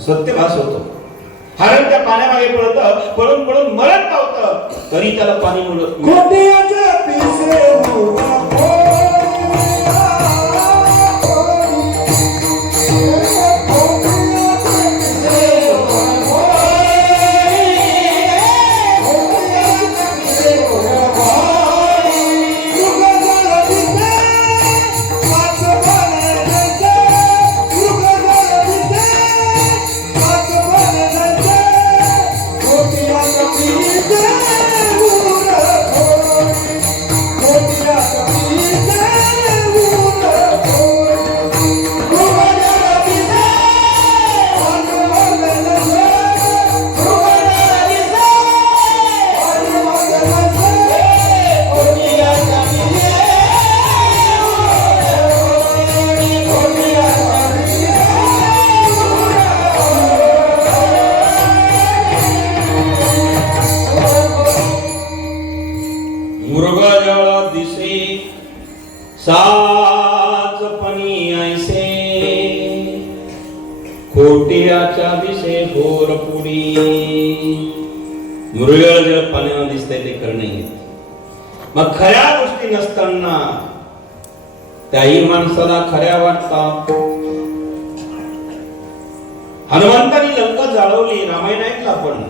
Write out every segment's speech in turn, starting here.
सत्यभास होतो. हरण त्या पाण्यामागे पळत पळून पळून मरण पावतं तरी त्याला पाणी मिळत साचपणी ऐसे खोटियाच्या दिसे होर पुडी. मृगळ जे पाण्यामध्ये दिसतंय ते खरं नाही. मग खऱ्या गोष्टी नसताना त्याही माणसाला खऱ्या वाटतात. हनुमंतानी लंका जाळवली, रामायण ऐकलं आपण.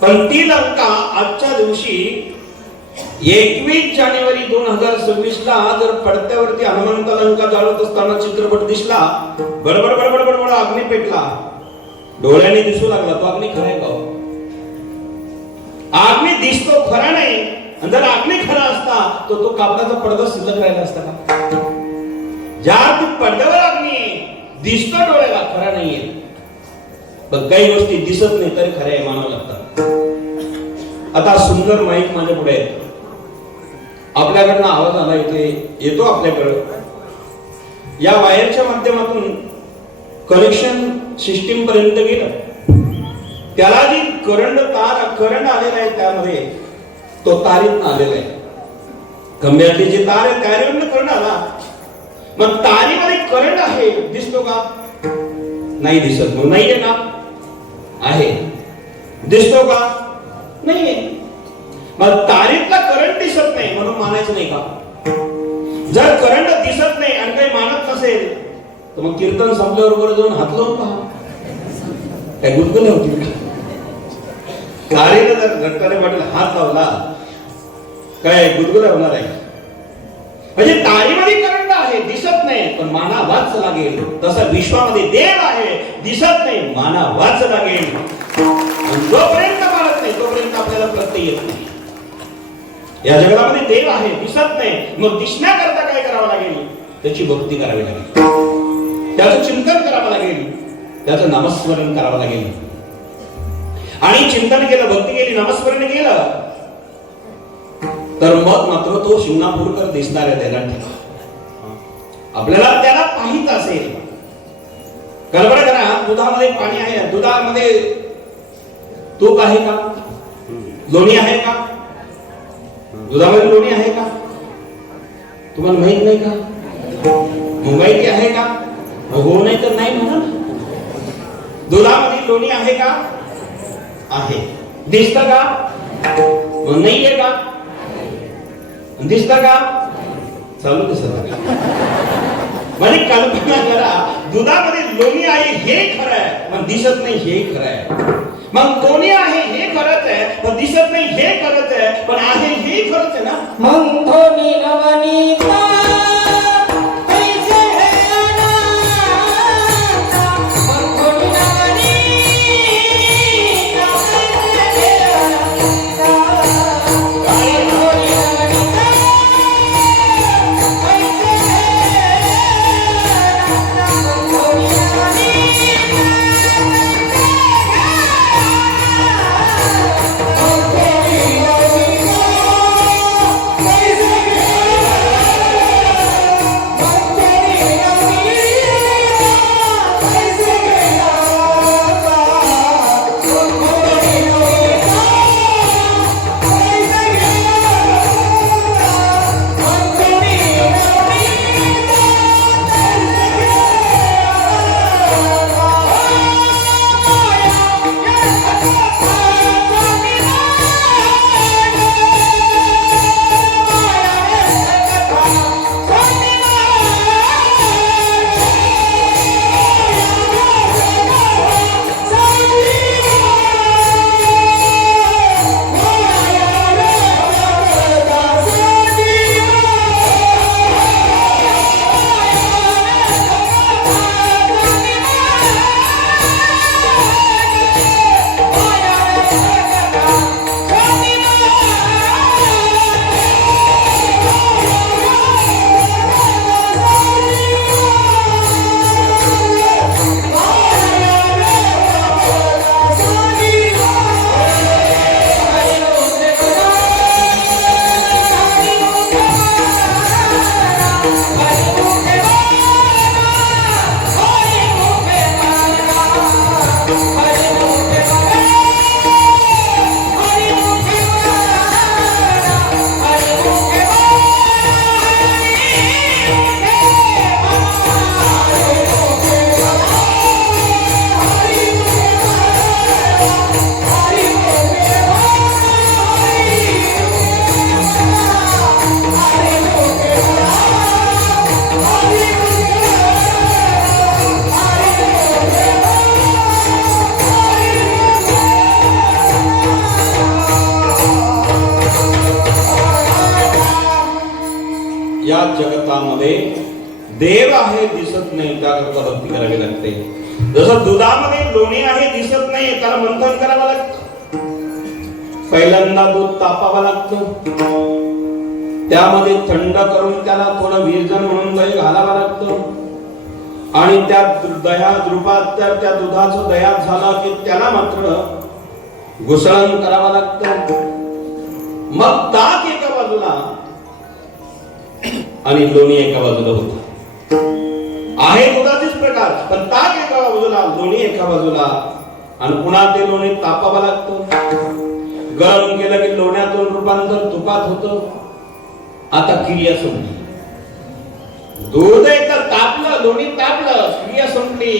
पण ती लंका आजच्या दिवशी 21 जानेवारी 2026 ला जर पडत्यावरती हनुमंत लंका जाळत असताना चित्रपट दिसला, बडबड बडबड बडबड अग्नी पेटला, डोळ्याने दिसू लागला, तो अग्नी खरा आहे का? अग्नी दिसतो खरा नाही. आणि जर अग्नी खरा असता तो कापडाचा पडदा शिल्लक राहिला असता का? ज्या पडद्यावर अग्नी दिसतो डोळ्याला, खरा नाहीये. पण काही गोष्टी दिसत नाही तरी खऱ्या आहे मानावं लागतात. आता सुंदर माईक माझ्या पुढे आहे. आपल्याकडनं आवाज आला, इथे येतो आपल्याकडे. या वायरच्या माध्यमातून कनेक्शन सिस्टीम पर्यंत गेलं. त्याला जी करंट आलेला आहे त्यामध्ये तो तारीत आलेला आहे. खंब्यातली जी तार आहे त्यावरून करंट आला. मग तारीमध्ये करंट आहे, दिसतो का? नाही दिसत. मग नाहीये का? आहे. दिसतो का? नाहीये. मग तारीतला करंट दिसत नाही म्हणून मानायचं नाही का? जर करंट दिसत नाही आणि काही मानत नसेल तर मग कीर्तन संपल्यावर वर जाऊन हात लावून पहा, काय गुदगुले होतील का? तारीला जर घट्टाने वाटेल हात लावला, काय गुदगुला होणार आहे? म्हणजे तारीमध्ये करंट आहे, दिसत नाही, पण माना वाच लागेल. तसा विश्वामध्ये देव आहे, दिसत नाही, माना वाच लागेल. जोपर्यंत मानत नाही तोपर्यंत आपल्याला प्रत्यय येत नाही. या जगामध्ये देव आहे, दिसत नाही, मग दिसण्याकरता काय करावं लागेल? त्याची भक्ती करावी लागेल, त्याचं चिंतन करावं लागेल, त्याचं नामस्मरण करावं लागेल. आणि चिंतन केलं, भक्ती केली, नामस्मरण केलं तर मग मात्र तो शिंगणापूरकर दिसणार आहे. त्याला आपल्याला त्याला पाहित असेल. कल्पना करा, दुधामध्ये पाणी आहे, दुधामध्ये तूप आहे का? लोणी आहे का? दुधामध्ये लोणी आहे का? तुम्हाला माहित नाही का? मुंबईची आहे का? हो नाही तर नाही म्हणा. दुधामध्ये लोणी आहे का? आहे. दिसतं का? नाहीये का? दिसतं का? चालू दिसत. म्हणजे कल्पना करा, दुधामध्ये लोणी आहे हे खरं आहे, पण दिसत नाही हे खरं आहे. मग लोणी आहे हे खरंच आहे, पण दिसत नाही हे खरंच आहे, पण आहे हे खरंच आहे ना. मग धोनी नवनीता या जगतामध्ये देव आहे दिसत नाही, त्याकरता भक्ती करावी लागते. जसं दुधामध्ये लोणी आहे दिसत नाही, त्याला मंथन करावं लागतं. पहिल्यांदा दूध तापावं लागतं, त्यामध्ये थंड करून त्याला थोडं विरजन म्हणून दही घालावं लागतं आणि त्या दह्या रूपात त्या दुधाचं दह्यात झालं की त्याला मात्र घुसळण करावं लागतं. मग ताक एका बाजूला आणि लोणी एका बाजूला होतं. आहे दुधाचेच प्रकार, पण ताक एका बाजूला, लोणी एका बाजूला, आणि पुन्हा ते लोणी तापावं लागतं. गरम केलं की लोण्यातून रूपांतर तुपात होतं. आता क्रिया संपली. दूध एकदा तापलं, लोणी तापलं, क्रिया संपली.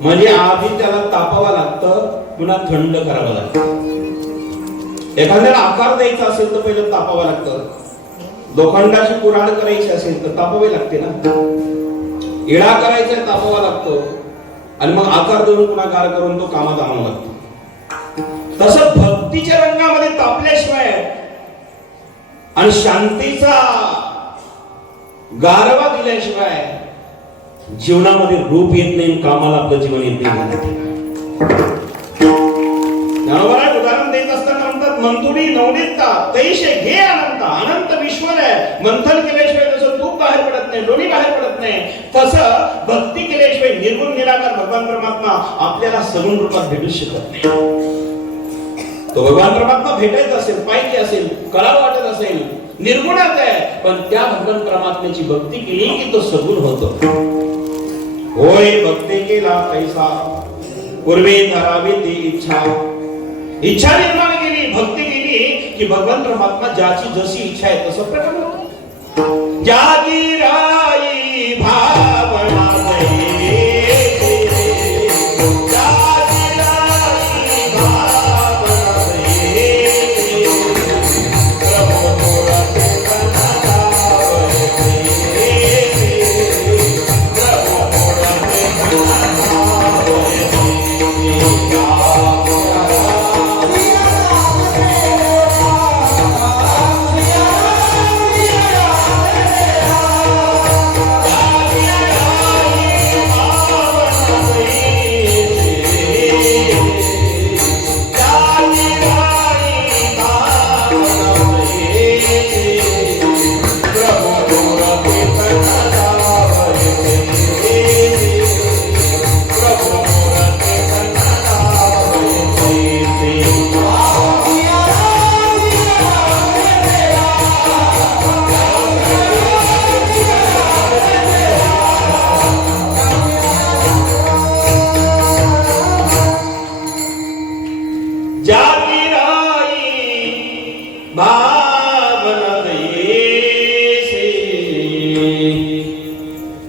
म्हणजे आधी त्याला तापावं लागतं, पुन्हा थंड करावं लागतं. एखाद्याला आकार द्यायचा असेल तर पहिलं तापावं लागतं. लोखंडाची कुऱ्हाड करायची असेल तर तापावी लागते ना. इळा करायचा तापावा लागतो आणि मग आकार देऊन पुन्हा गार करून तो कामात आणावा लागतो. तसं भक्तीच्या रंगामध्ये तापल्याशिवाय आणि शांतीचा गारवा दिल्याशिवाय जीवनामध्ये रूप येत नाही, कामाला आपलं जीवन येत नाही. उदाहरण देत असताना म्हणतात, मंथुरी नवनीतता तैशे घे अनंत. अनंत विश्वर आहे. मंथन केल्याशिवाय जसं तूप बाहेर पडत नाही, लोणी बाहेर पडत नाही, तसं भक्ती केल्याशिवाय निर्गुण निराकार भगवान परमात्मा आपल्याला सगुण रूपात भेटू शकत नाही. तो भगवान परमात्मा भेटायचा असेल, पाहिजे असेल, कळावं वाटत असेल, निर्गुणात आहे, पण त्या भगवान परमात्म्याची भक्ती केली की तो सगुण होतो. होय भक्ती केला तैसा पूर्वी धरावी ती इच्छा. इच्छा निर्माण केली, भक्ती केली की भगवान परमात्मा ज्याची जशी इच्छा आहे तसं प्रकट होतो. ज्याची राई भावना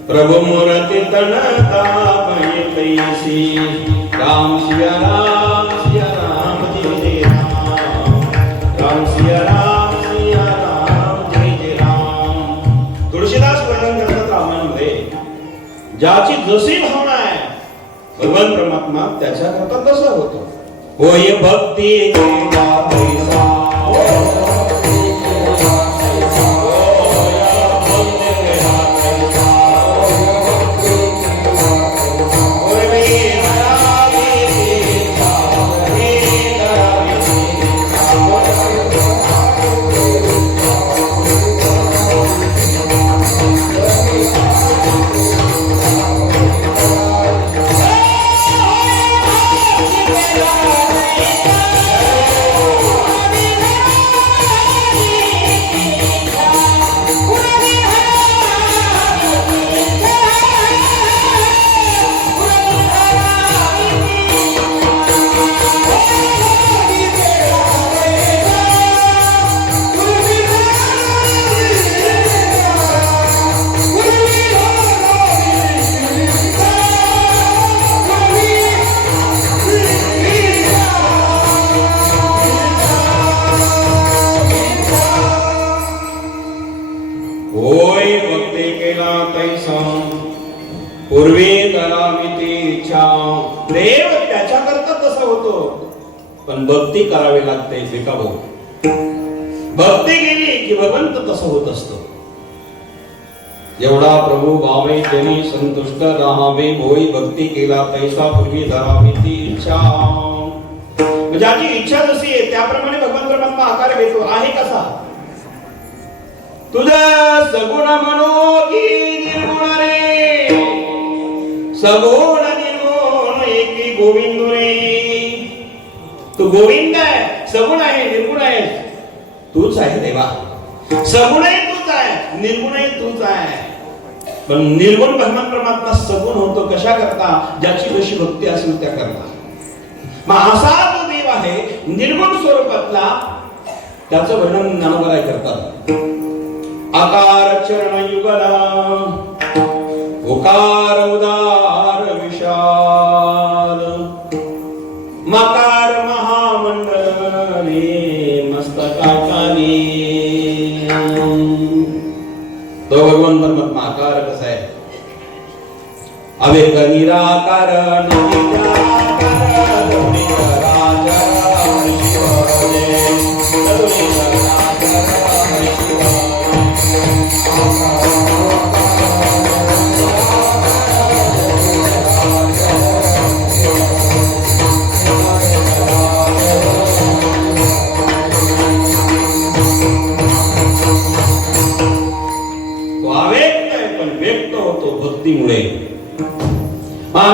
प्रभु मूर्ति तनता भय कैसी. राम सिया राम जय जय राम. राम सिया राम जय जय राम. तुळशीदास वर्णन करतात रामायणामध्ये, ज्याची जशी भावना आहे भगवान परमात्मा त्याच्याकरता तसा होतो. होय भक्ती केला तैसा. पूर्वी करावी ती इच्छा. देव त्याच्याकरता तसा होतो, पण भक्ती करावी लागते. विका भाऊ, भक्ती केली की भगवंत तसं होत असतो. एवढा प्रभू भावे जनी संतुष्ट राहावे होई भक्ती केला तैसा पूर्वी धरावी ती इच्छा. ज्याची इच्छा जशी आहे त्याप्रमाणे भगवान परमात्मा आकार घेतो. आहे कसा? तुझा सगुण म्हणो की निर्गुण रे, सगुण निर्गुण एकी गोविंद रे. तू गोविंद आहे, सगुण आहे, निर्गुण आहे, तूच आहे देवा. सगुणही तूच आहे, निर्गुणही तूच आहे. पण निर्गुण भगवान परमात्मा सगुण होतो कशा करता? ज्याची जशी भक्ती असेल त्या करता. मग असा जो देव आहे निर्गुण स्वरूपातला, त्याचं वर्णन ज्ञानोबा करतात. आकार चरण युगला, ओकार उदार विशाल, मकार महामंडल रे मस्तकाखाली. तो भगवान परमात्मा आकार कसा आहे? अवेक निराकार भक्तीमुळे.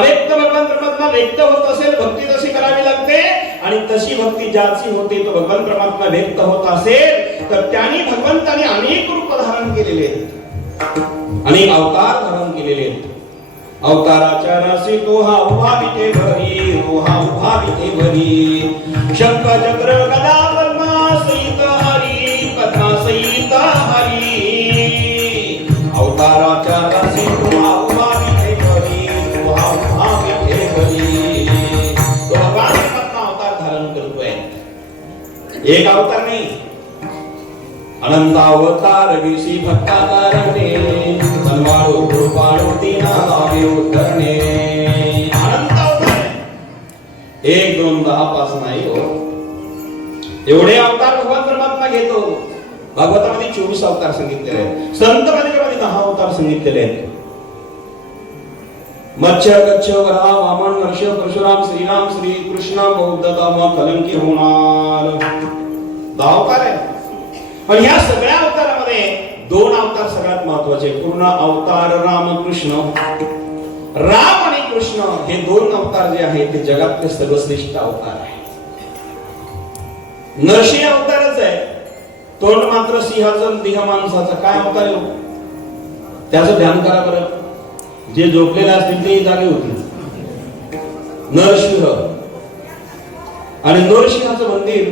व्यक्त भगवान परमात्मा व्यक्त होत असेल, भक्ती तशी करावी लागते. आणि तशी भक्ती ज्याची होते तो भगवान परमात्मा व्यक्त होत असेल तर त्यांनी भगवंताने अनेक रूप धारण केलेले आहेत, अनेक अवतार धारण केलेले आहेत. अवताराच्या रसी तो हा उभा विटे भरी, तो हा उभा विटे भरी. शंख चक्र गदा पद्मा सहित हरी, पद्मा सहित हरी. अवताराच्या रसी तो हा उभा विटे भरी, तो हा उभा विटे भरी. तो भगवान परमात्मा अवतार धारण करतोय. एक अवतार नाही, अनंत अवतार विशी भक्ताकारणे, तन्वाळो कृपाळो दीना लावे उद्धरणे. अनंत अवतार, 1 2 10 पास नाही हो. एवढे अवतार भगवान परमात्मा घेतो. भागवतामध्ये 24 अवतार सांगितलेले आहेत, संत मालिकेमध्ये 10 अवतार सांगितलेले आहेत. मत्स्य गच्छ वराह वामन नरश परशुराम श्रीराम श्री कृष्ण बौद्धता मग कलंकी होणार. 10 अवतार आहे. पण या सगळ्या अवतारामध्ये 2 अवतार सगळ्यात महत्वाचे. पूर्ण अवतार राम कृष्ण. राम आणि कृष्ण हे 2 अवतार जे आहेत ते जगातले सर्वश्रेष्ठ अवतार आहे. नरसिंह अवतारच आहे, तोंड मात्र सिंहाचं, देह माणसाचा. काय अवतार आहे? त्याचं ध्यान करा बरं. जे झोपलेले असतील ते जागे होतील. नरसिंह. आणि नरसिंहाचं मंदिर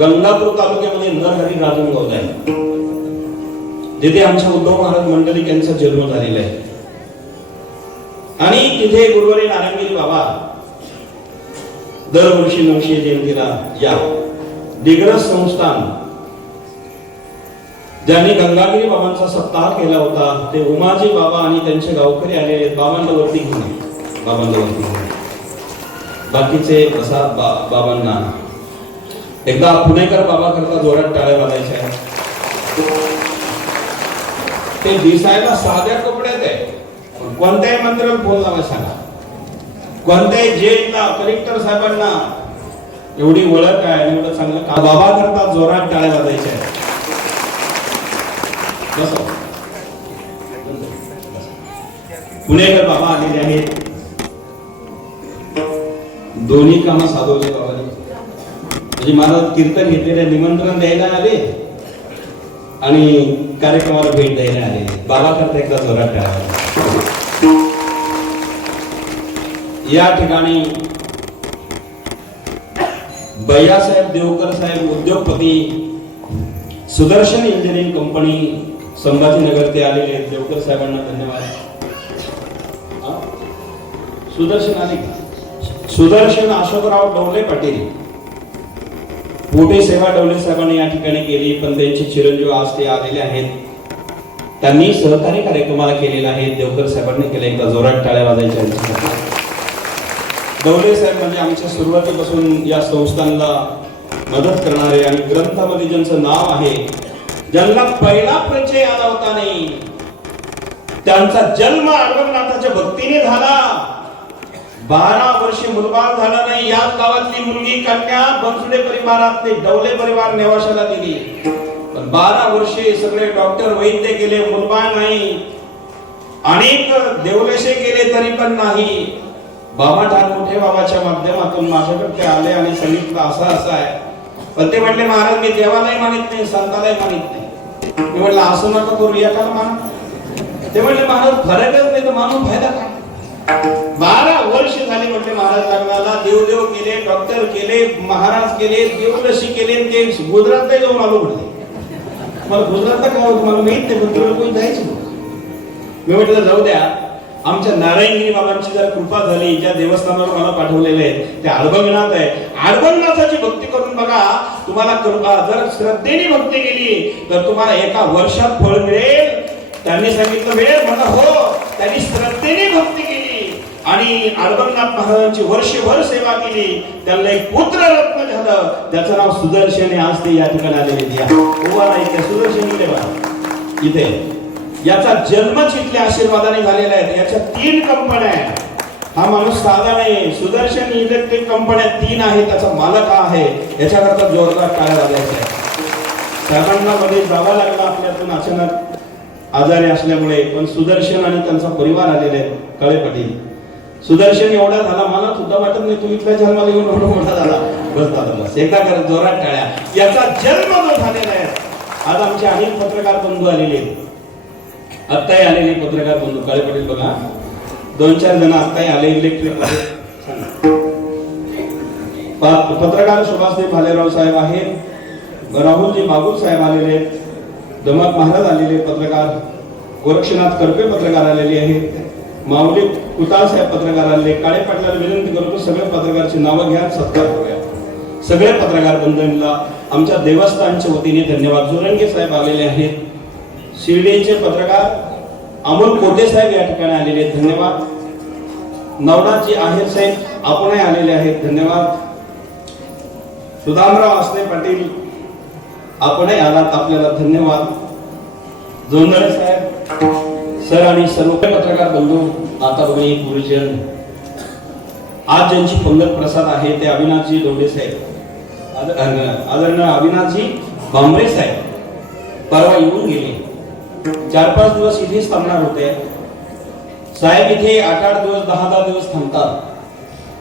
गंगापूर तालुक्यामध्ये नरहरी राजनगाव आहे, जिथे आमच्या उद्धव महाराज मंडलिक यांचा जन्म झालेला आहे. आणि तिथे गुरुवारी नारायणगिरी बाबा दरवर्षी 900 जयंतीला या दिग्रस संस्थान ज्यांनी गंगागिरी बाबांचा सप्ताह केला होता ते उमाजी बाबा आणि त्यांचे गावकरी आलेले. बाबांना वरती घेऊन, बाबांना वरती घेऊन. बाकीचे प्रसाद बाबांना एकदा पुणेकर बाबा करता जोरात टाळ्या वाजायच्या. ते दिसायला साध्या कपड्यात आहे, कोणत्याही मंत्र्याला फोन लावायला सांगा, कोणत्याही जेलला कलेक्टर साहेबांना एवढी ओळख आहे, एवढं चांगलं काम. बाबा करता जोरात टाळ्या वाजायच्या. पुणेकर बाबा आलेले आहेत. दोन्ही कामं साधवले बाबांनी. म्हणजे मला कीर्तन घेतलेले निमंत्रण द्यायला आले आणि कार्यक्रमाला भेट द्यायला आले. बाबा करता एकदा जोरात टाळ्या. या ठिकाणी भैयासाहेब देवकर साहेब उद्योगपती, सुदर्शन इंजिनिअरिंग कंपनी संभाजीनगर ते आलेले. देवकर साहेबांना धन्यवाद. सुदर्शन आले का? सुदर्शन अशोकराव डोले पाटील, मोठे सेवा डोले साहेबांनी या ठिकाणी केली. पण त्यांचे चिरंजीव आज ते आलेले आहेत. त्यांनी सहकारी कार्यक्रमाला केलेला आहे. देवकर साहेबांनी केले. एकदा जोरात टाळ्या वाजायच्या. डोले साहेब म्हणजे आमच्या सुरुवातीपासून या संस्थांना मदत करणारे आणि ग्रंथामध्ये ज्यांचं नाव आहे, ज्यांना पहिला परिचय आला होता नाही त्यांचा जन्म अडवणनाथाच्या भक्तीने झाला. 12 वर्षे मुलबाळ झाला नाही. याच गावातली मुलगी कन्या बनसुडे परिवारातले डवले परिवार नेवाशाला दिली. पण 12 वर्षे सगळे डॉक्टर वैद्य गेले, मुलबाळ नाही. अनेक देवलेशे गेले तरी पण नाही. बाबा ठाकरे बाबाच्या माध्यमातून माझ्याकडे ते आले आणि सांगितलं असं असं आहे. पण ते म्हटले महाराज मी देवालाही मानित नाही, संतालाही मानित नाही. मी म्हटलं असं नका करू, एकाला मान. ते म्हटले महाराज फरकच नाही तर मानून फायदा काय. 12 वर्ष झाली म्हटले महाराज लग्नाला. देवदेव केले, डॉक्टर केले, महाराज केले, देवलशी केले. ते गुजरातला जाऊन आलो म्हटले. मला गुजरातला काय होतं मला माहित नाही, पण तेवढं कोणी जायचं. मी म्हटलं जाऊ द्या, आमच्या नारायणगिरी बाबांची जर कृपा झाली, ज्या देवस्थानावर मला पाठवलेले आहे ते अडभंगनाथ आहे. अडभंगनाथाची भक्ती करून बघा, तुम्हाला कृपा जर श्रद्धेने भक्ती केली तर तुम्हाला एका वर्षात फळ मिळेल. त्यांनी सांगितलं मिळेल, म्हणलं हो. त्यांनी श्रद्धेने भक्ती केली आणि अडभंगनाथ महाराजांची वर्षभर सेवा केली. त्यांना एक पुत्र रत्न झालं, त्याचं नाव सुदर्शन. आज ते या ठिकाणी आलेले उभा नाही त्या सुदर्शन इथे याचा जन्मच इथल्या आशीर्वादाने झालेला आहे. याच्या 3 कंपन्या आहेत. हा माणूस साधा नाही. सुदर्शन इलेक्ट्रिक कंपन्या 3 आहेत. त्याचा मालक हा आहे. याच्याकरता जोरदार टाळ्या वाजायच्या आहे. साहेबांना मध्ये जावं लागलं आपल्यातून अचानक आजारी असल्यामुळे, पण सुदर्शन आणि त्यांचा परिवार आलेले आहेत. कळे पाटील सुदर्शन एवढा झाला मला सुद्धा वाटत नाही तू इथल्या जन्माला येऊन एवढा मोठा झाला. बस दादा बस एकदा करत जोरात टाळ्या. याचा जन्म जो झालेला आहे. आज आमचे अनेक पत्रकार बंधू आलेले आहेत. आत्ताही आलेले पत्रकार बंधू काळे पाटील बघा, 2-4 जण आत्ताही आले. इलेक्ट्रिक पत्रकार सुभाषदेव भालेराव साहेब आहेत. राहुलजी बागुल साहेब आलेले आहेत. दमक महाराज आलेले पत्रकार. गोरक्षनाथ करपे पत्रकार आलेले आहेत. माऊली कुताळ साहेब पत्रकार आलेले. काळे पाटलाला विनंती करतो सगळे पत्रकारची नावं घ्या, सत्कार करूया. सगळे पत्रकार बंधूंना आमच्या देवस्थानच्या वतीने धन्यवाद. जोरंगे साहेब आलेले आहेत. शिर्डीचे पत्रकार अमोल कोटे साहेब या ठिकाणी आलेले आहेत. धन्यवाद. नवनाथजी आहेर साहेब आपणही आलेले आहेत. धन्यवाद. सुदामराव असले पाटील आपणही आलात, आपल्याला धन्यवाद. जोंधळे साहेब सर आणि सर्व पत्रकार बंधू आता बघणे गुरुजन. आज ज्यांची पंगत प्रसाद आहे ते अविनाशजी डोंडे साहेब, आदरणीय अविनाशजी बांबरे साहेब परवा येऊन गेले. 4-5 दिवस इथेच थांबणार होते. साहेब इथे 8-8 दिवस 10-10 दिवस थांबतात.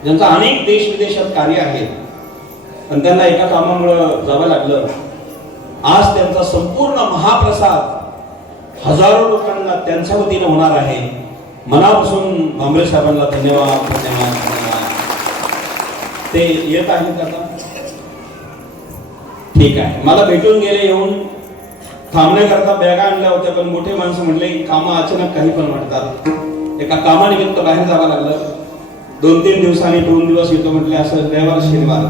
ज्यांचं अनेक देश विदेशात कार्य आहे पण त्यांना एका कामामुळे जावं लागलं. आज त्यांचा संपूर्ण महाप्रसाद हजारो लोकांना त्यांच्या वतीने होणार आहे. मनापासून भांबरे साहेबांना धन्यवाद धन्यवाद धन्यवाद. ते येत आहेत आता ठीक आहे. मला भेटून गेले, येऊन थांबण्याकरता बॅगा आणल्या होत्या, पण मोठे माणसं म्हटले कामं अचानक काही पण वाटतात. एका कामानिमित्त बाहेर जावं लागलं. 2-3 दिवसांनी 2 दिवस येतो म्हटले. असं रविवार शनिवार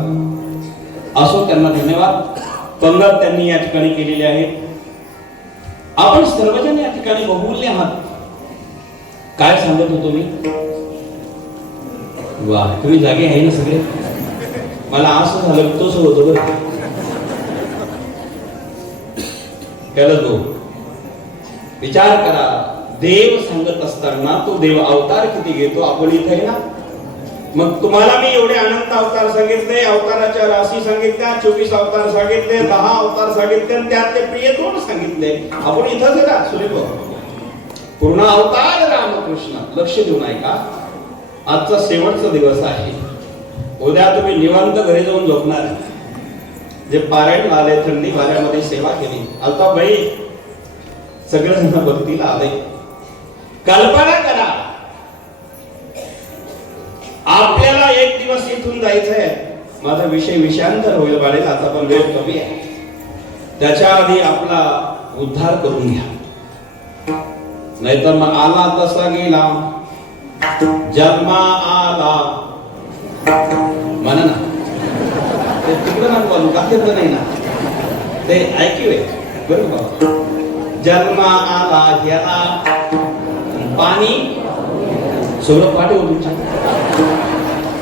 असो. त्यांना धन्यवाद. पंगत त्यांनी या ठिकाणी केलेली आहे. आपण सर्वजण या ठिकाणी बहुमूल्य आहात. काय सांगत होतो मी? वा, तुम्ही जागे आहे ना सगळे? मला असं झालं तोच होतो बरं. विचार करा, देव सांगत असताना तो देव अवतार किती घेतो. आपण इथे आहे ना. मग तुम्हाला मी एवढे अनंत अवतार सांगितले, अवताराच्या राशी सांगितल्या, 24 अवतार सांगितले, 10 अवतार सांगितले, त्यात ते प्रिय 2 सांगितले. आपण इथंच आहे का सुरेख? पूर्ण अवतार रामकृष्ण. लक्ष देऊन ऐका. आजचा शेवटचा दिवस आहे. उद्या तुम्ही निवांत घरी जाऊन झोपणार. जे पारायण आले, थंडी वाऱ्यामध्ये सेवा केली, आता बाई सगळेजण भक्तीला आले. कल्पना करा, आपल्याला एक दिवस इथून जायचंय. माझा विषय विषयांतर होईल वाढेल, आता पण वेळ कमी आहे. त्याच्या आधी आपला उद्धार करून घ्या, नाहीतर मग आला तसा गेला, जन्मा आला म्हणा ना. ते तिकडं ना बोलू काकेतलं नाही ना, ते ऐकूय बरोबर. जन्मा आला गेला, पाणी सगळं पाठ होऊन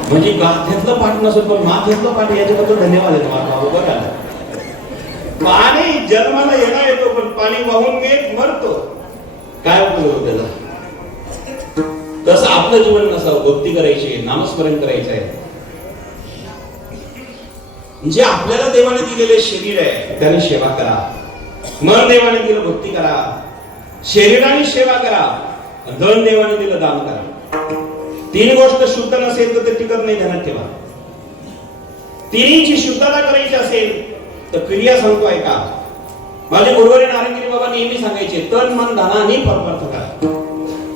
म्हणजे गाथ्यातलं पाठ नसेल पण माथ्यातलं पाठ. याच्याबद्दल धन्यवाद येतो बाबा. बघा, पाणी जन्माला येणार येतो पण पाणी वाहून घेत मरतो. काय उपयोग त्याचा? आपलं जीवन नसावं, भक्ती करायची, नामस्मरण करायचं आहे. जे आपल्याला देवाने दिलेले शरीर आहे त्याने सेवा करा. मन देवाने दिलं भक्ती करा, शरीराने सेवा करा, धन देवाने दिलं दान करा. तीन गोष्ट शुद्ध नसेल तर ते टिकत नाही, ध्यानात ठेवा. तिन्हीची शुद्धता करायची असेल तर क्रिया सांगतो ऐका. माझे गुरुवारी नारायणगिरी बाबा नेहमी सांगायचे, तन मन धनाने परमार्थ करा.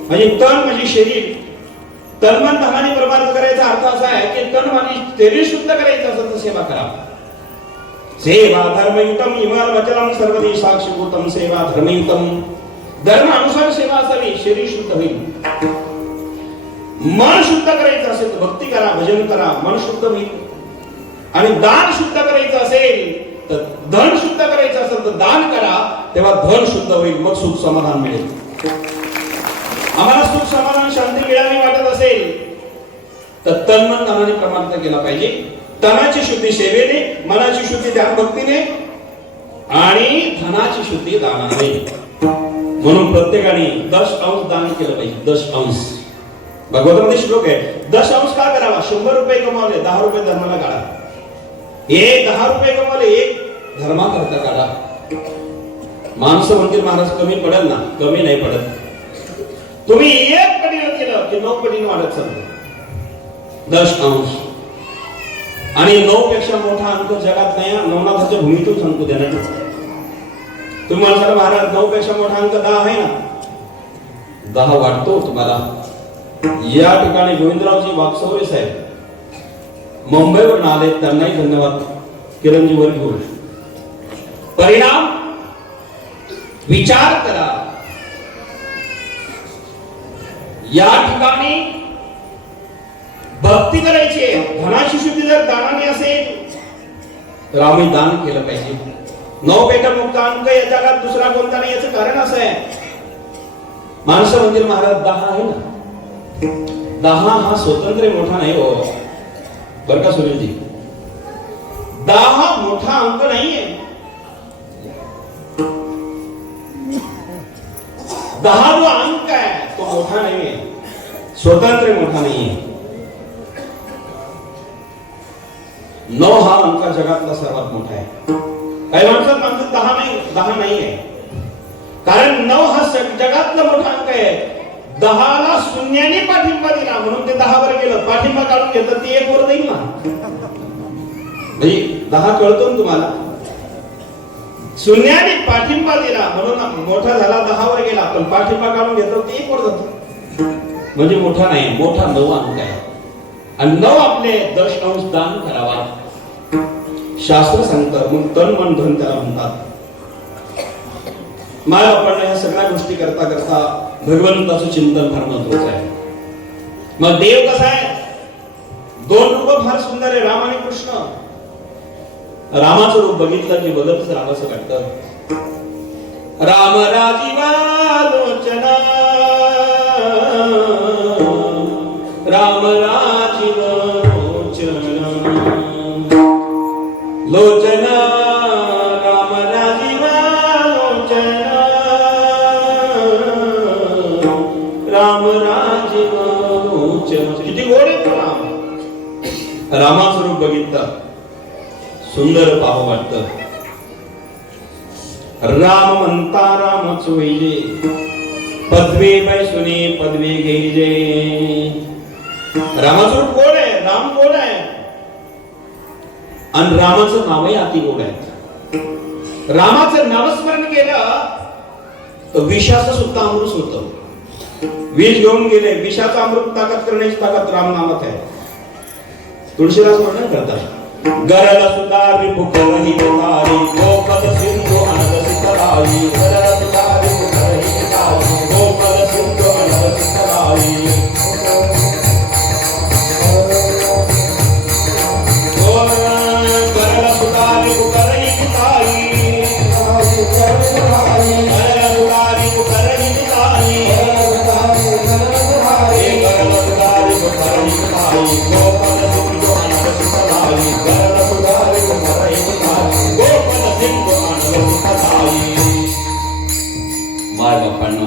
म्हणजे तन म्हणजे शरीर, तन मन धनाने परमार्थ करायचा अर्थ असा आहे की तन मन शरीर शुद्ध करायचं असेल तर सेवा करा. सेवा धर्मयुतम इमार वचनम सर्वदी साक्षीभूतम. सेवा धर्मयुतम, धर्म अनुसार सेवा असावी, शरीर शुद्ध होईल. मन शुद्ध करायचं असेल तर भक्ती करा, भजन करा, मन शुद्ध होईल. आणि दान शुद्ध करायचं असेल तर, धन शुद्ध करायचं असेल तर दान करा, तेव्हा धन शुद्ध होईल, मग सुख समाधान मिळेल. आम्हाला सुख समाधान शांती मिळावी वाटत असेल तर तन मन धनाने परमार्थ केला पाहिजे. तनाची शुद्धी सेवेने, मनाची शुद्धी ध्यान भक्तीने आणि धनाची शुद्धी दानाने. म्हणून प्रत्येकाने 10% दान केलं पाहिजे. 10%. भगवतामध्ये श्लोक आहे, 10% का करावा? 100 रुपये कमावले, 10 रुपये धर्माला काढा. 10 रुपये कमावले, 1 धर्माकरता काढा. माणसं म्हणतील महाराज कमी पडेल ना, कमी नाही पडत. तुम्ही 1 पटीने केलं की 9 पटीने वाढत चालतं. 10%. आणि 9 पेक्षा मोठा अंक जगात नाही. नवनाथाच्या भूमीतून सांगतो देण्यात. तुम्ही म्हणसाल महाराज 9 पेक्षा मोठा अंक 10 आहे ना, 10 वाटतो तुम्हाला. या ठिकाणी गोविंदरावजी वाकसवरे साहेब मुंबईवरून आले, त्यांनाही धन्यवाद. किरणजी वर घेऊन परिणाम विचार करा. या ठिकाणी भक्ती करायची, धनाची शुद्धी जर दानाने असेल तर आम्ही दान केलं पाहिजे. 9 पेक्षा मुक्त अंक या जगात दुसरा कोणता नाही. याचं कारण असं आहे, माणसं म्हणतील महाराज 10 आहे ना, 10 हा स्वतंत्र मोठा नाही हो, बर का सुनीलजी. 10 मोठा अंक नाहीये. 10 जो अंक आहे तो मोठा नाहीये, स्वतंत्र मोठा नाहीये. 9 हा अंक जगातला सर्वात मोठा आहे. काही माणसात माणसं 10 नाही आहे. कारण 9 हा जगातला मोठा अंक आहे. 10ला शून्याने पाठिंबा दिला म्हणून ते 10 वर गेलं. पाठिंबा काढून घेतलं ती 1 वर जाईल ना. म्हणजे 10 कळतो ना तुम्हाला. शून्याने पाठिंबा दिला म्हणून मोठा झाला, 10 वर गेला. पण पाठिंबा काढून घेतलं ते 1 वर जातो, म्हणजे मोठा नाही. मोठा 9 अंक आहे. आणि 9 आपले 10% दान करावा शास्त्र सांगतात. मग तन मन धन त्याला म्हणतात. माय आपण या सगळ्या गोष्टी करता करता भगवंताचं चिंतन फार महत्वाचं आहे. मग देव कसा आहे? 2 रूप फार सुंदर आहे, राम आणि कृष्ण. रामाचं रूप बघितलं की बघतच राहावंसं वाटतं. राम राजीवा लोचना, राम राजीव लोचना, लोचना राम राजीवा लोचना, राम राजीव लोचना. किती गोड आहे तो राम. रामाचं रूप बघितलं सुंदर पाहावं वाटतं. राम म्हणता राम चोईले, पदवे बैसुने पदवे घेईले. रामाचं रूप गोड आहे, राम गोड आहे. आणि रामाचं नावही अति गोड आहे. रामाचं नामस्मरण केलं तर विषाचं सुद्धा अमृत होतं. विष घेऊन गेले, विषाचं अमृत ताकद करण्याची ताकद राम नामात आहे. तुळशीदास वर्णन करतात, गरज सुधारी भुकरही तारी, गोपद सिंधू अनद सितराई. गरज सुधारी भुकरही तारी, गोपद सिंधू अनद सितराई. गरज सुधारी भुकरही तारी, गरज सुधारी भुकरही तारी, गरज सुधारी भुकरही तारी, गोपद सिंधू अनद सितराई. गरज सुधारी भुकरही तारी, गोपद सिंधू अनद सितराई. माय बापांनो,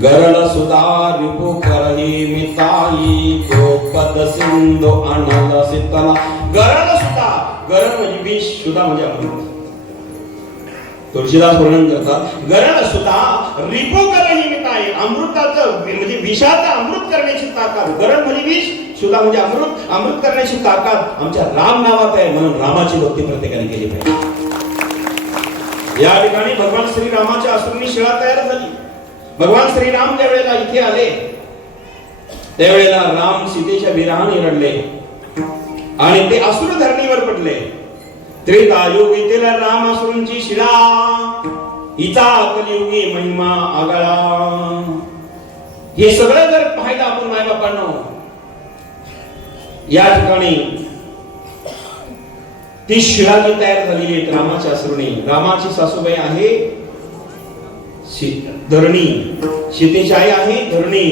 गरल सुधा रिपू करही मिताई तो पद सिंधू आणला सीतला. गरल सुधा, गरल म्हणजे विष, सुधा म्हणजे अमृत. तुळशीदास वर्णन करतात, गरल सुधा रिपू करही मिताई, अमृताचं म्हणजे विषाचं अमृत करण्याची ताकद. गरल म्हणजे विष, सुधा म्हणजे अमृत, अमृत करण्याची ताकद आमच्या राम नावात आहे. म्हणून रामाची भक्ती प्रत्येकाने केली पाहिजे. या ठिकाणी भगवान श्रीरामाच्या असुरांनी शिळा तयार झाली. भगवान श्रीराम ज्या वेळेला इथे आले त्यावेळेला राम सीतेच्या विरहाने रडले आणि ते असुर धरणीवर पडले. त्रेतायुगीतील राम असुरांची शिळा, हिचा कलियुगी महिमा आगळा. हे सगळं जर पाहिलं आपण मायबापांनो, या ठिकाणी ती शिळा जी तयार झालेली आहे रामाच्या असुराने. रामाची सासूबाई आहे धरणी, सीतेची आई आहे धरणी,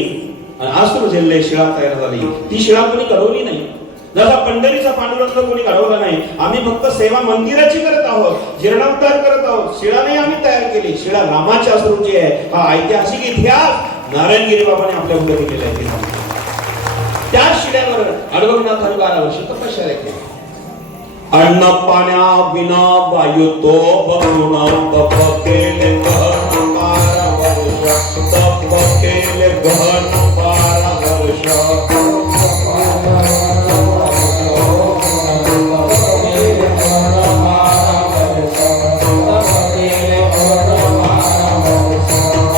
आणि असुर झेलले शिळा तयार झाली. ती शिळा कोणी घडवली नाही. जसा पंढरीचा पांडुरंग कोणी घडवला नाही. आम्ही फक्त सेवा मंदिराची करत आहोत, जीर्णोद्धार करत आहोत. शिळा नाही आम्ही तयार केली. शिळा रामाच्या असुरांची आहे. हा ऐतिहासिक इतिहास नारायणगिरी बाबाने आपल्या पुढे दिलेला आहे. त्या शिळ्यावर अडवगनाथाने 12 वर्ष तपश्चर्या केली. अन्न पाण्या विना वायू तो बघून तप केले गहन 12 वर्ष, तप केले गहन 12 वर्ष.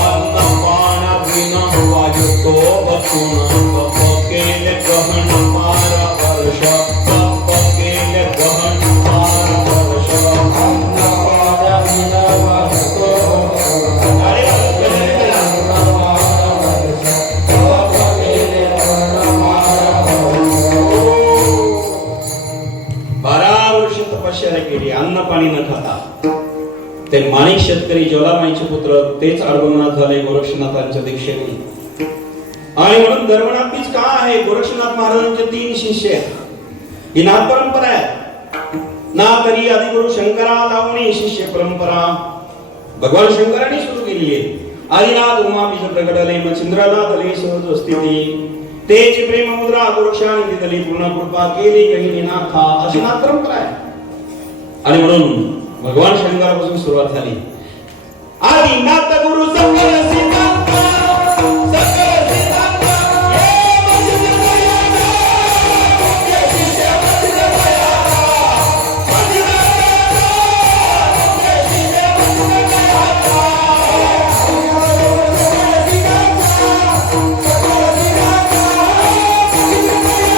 अन्न पाण्या विना वायू तो बघून तप केले गहन 12 वर्ष, तप केले गहन 12 वर्ष. केली अन्न पाणी न खाता. ते माणिक शेतकरी ज्वालामाईचे पुत्र तेच अडवनाथ झाले गोरक्षनाथांच्या दीक्षेने. आणि म्हणून धर्मनाथीच का आहे, गोरक्षनाथ महाराजांचे 3 शिष्य आहेत. ही नाथ परंपरा आहे. नाथरी आदिगुरु शंकरा लावणी शिष्य परंपरा भगवान शंकरांनी सुरू केली आहे. आदिनाथ उमापीच प्रगटले मच्छिंद्रनाथ आले सहज स्थिती. तेच प्रेम मुद्रा गोरक्षाने दिली पूर्ण कृपा केली काही नाथा, अशी नाथ परंपरा आहे. आणि म्हणून भगवान शंकरापासून सुरुवात झाली. आदिनाथ गुरु सकल सिद्धांत, सकल सिद्धांत हे मच्छिंद्रनाथ हे शिष्य मच्छिंद्रनाथ, मच्छिंद्रनाथ हे शिष्य मच्छिंद्रनाथ. सकल सिद्धांत, सकल सिद्धांत मच्छिंद्रनाथ.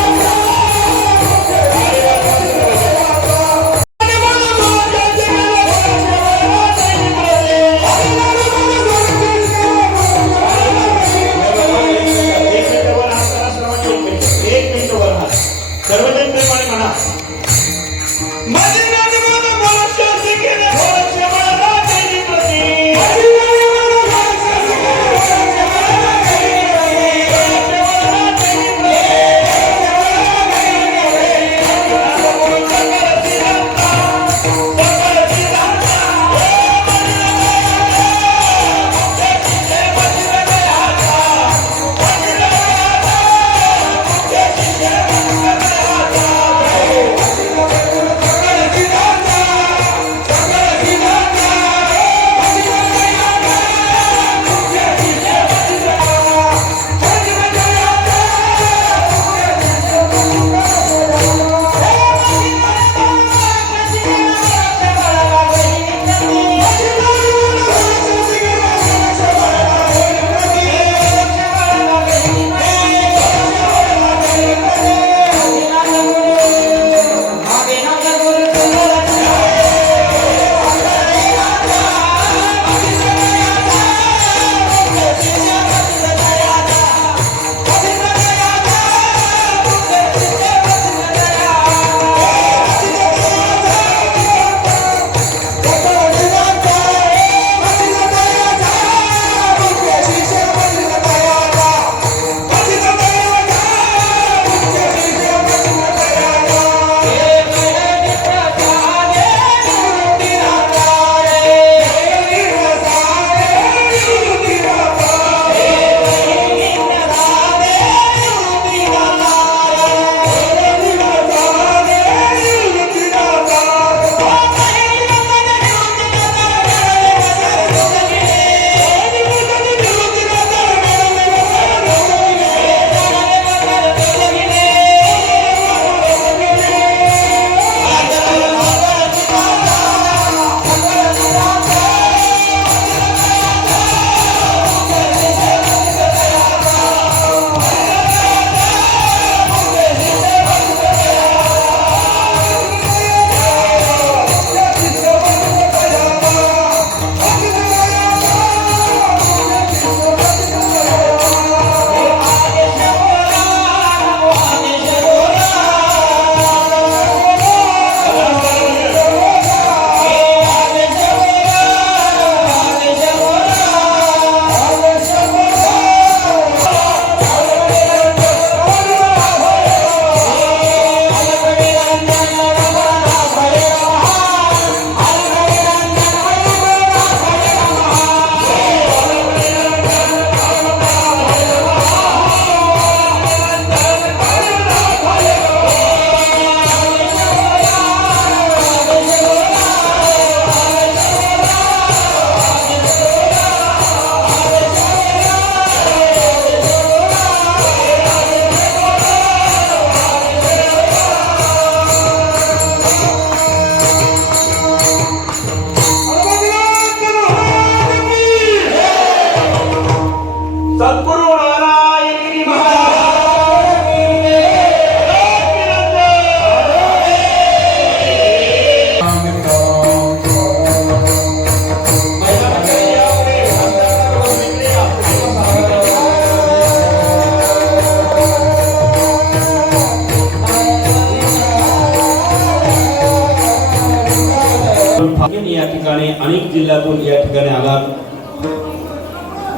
जिल्ह्यातून या ठिकाणी आलात.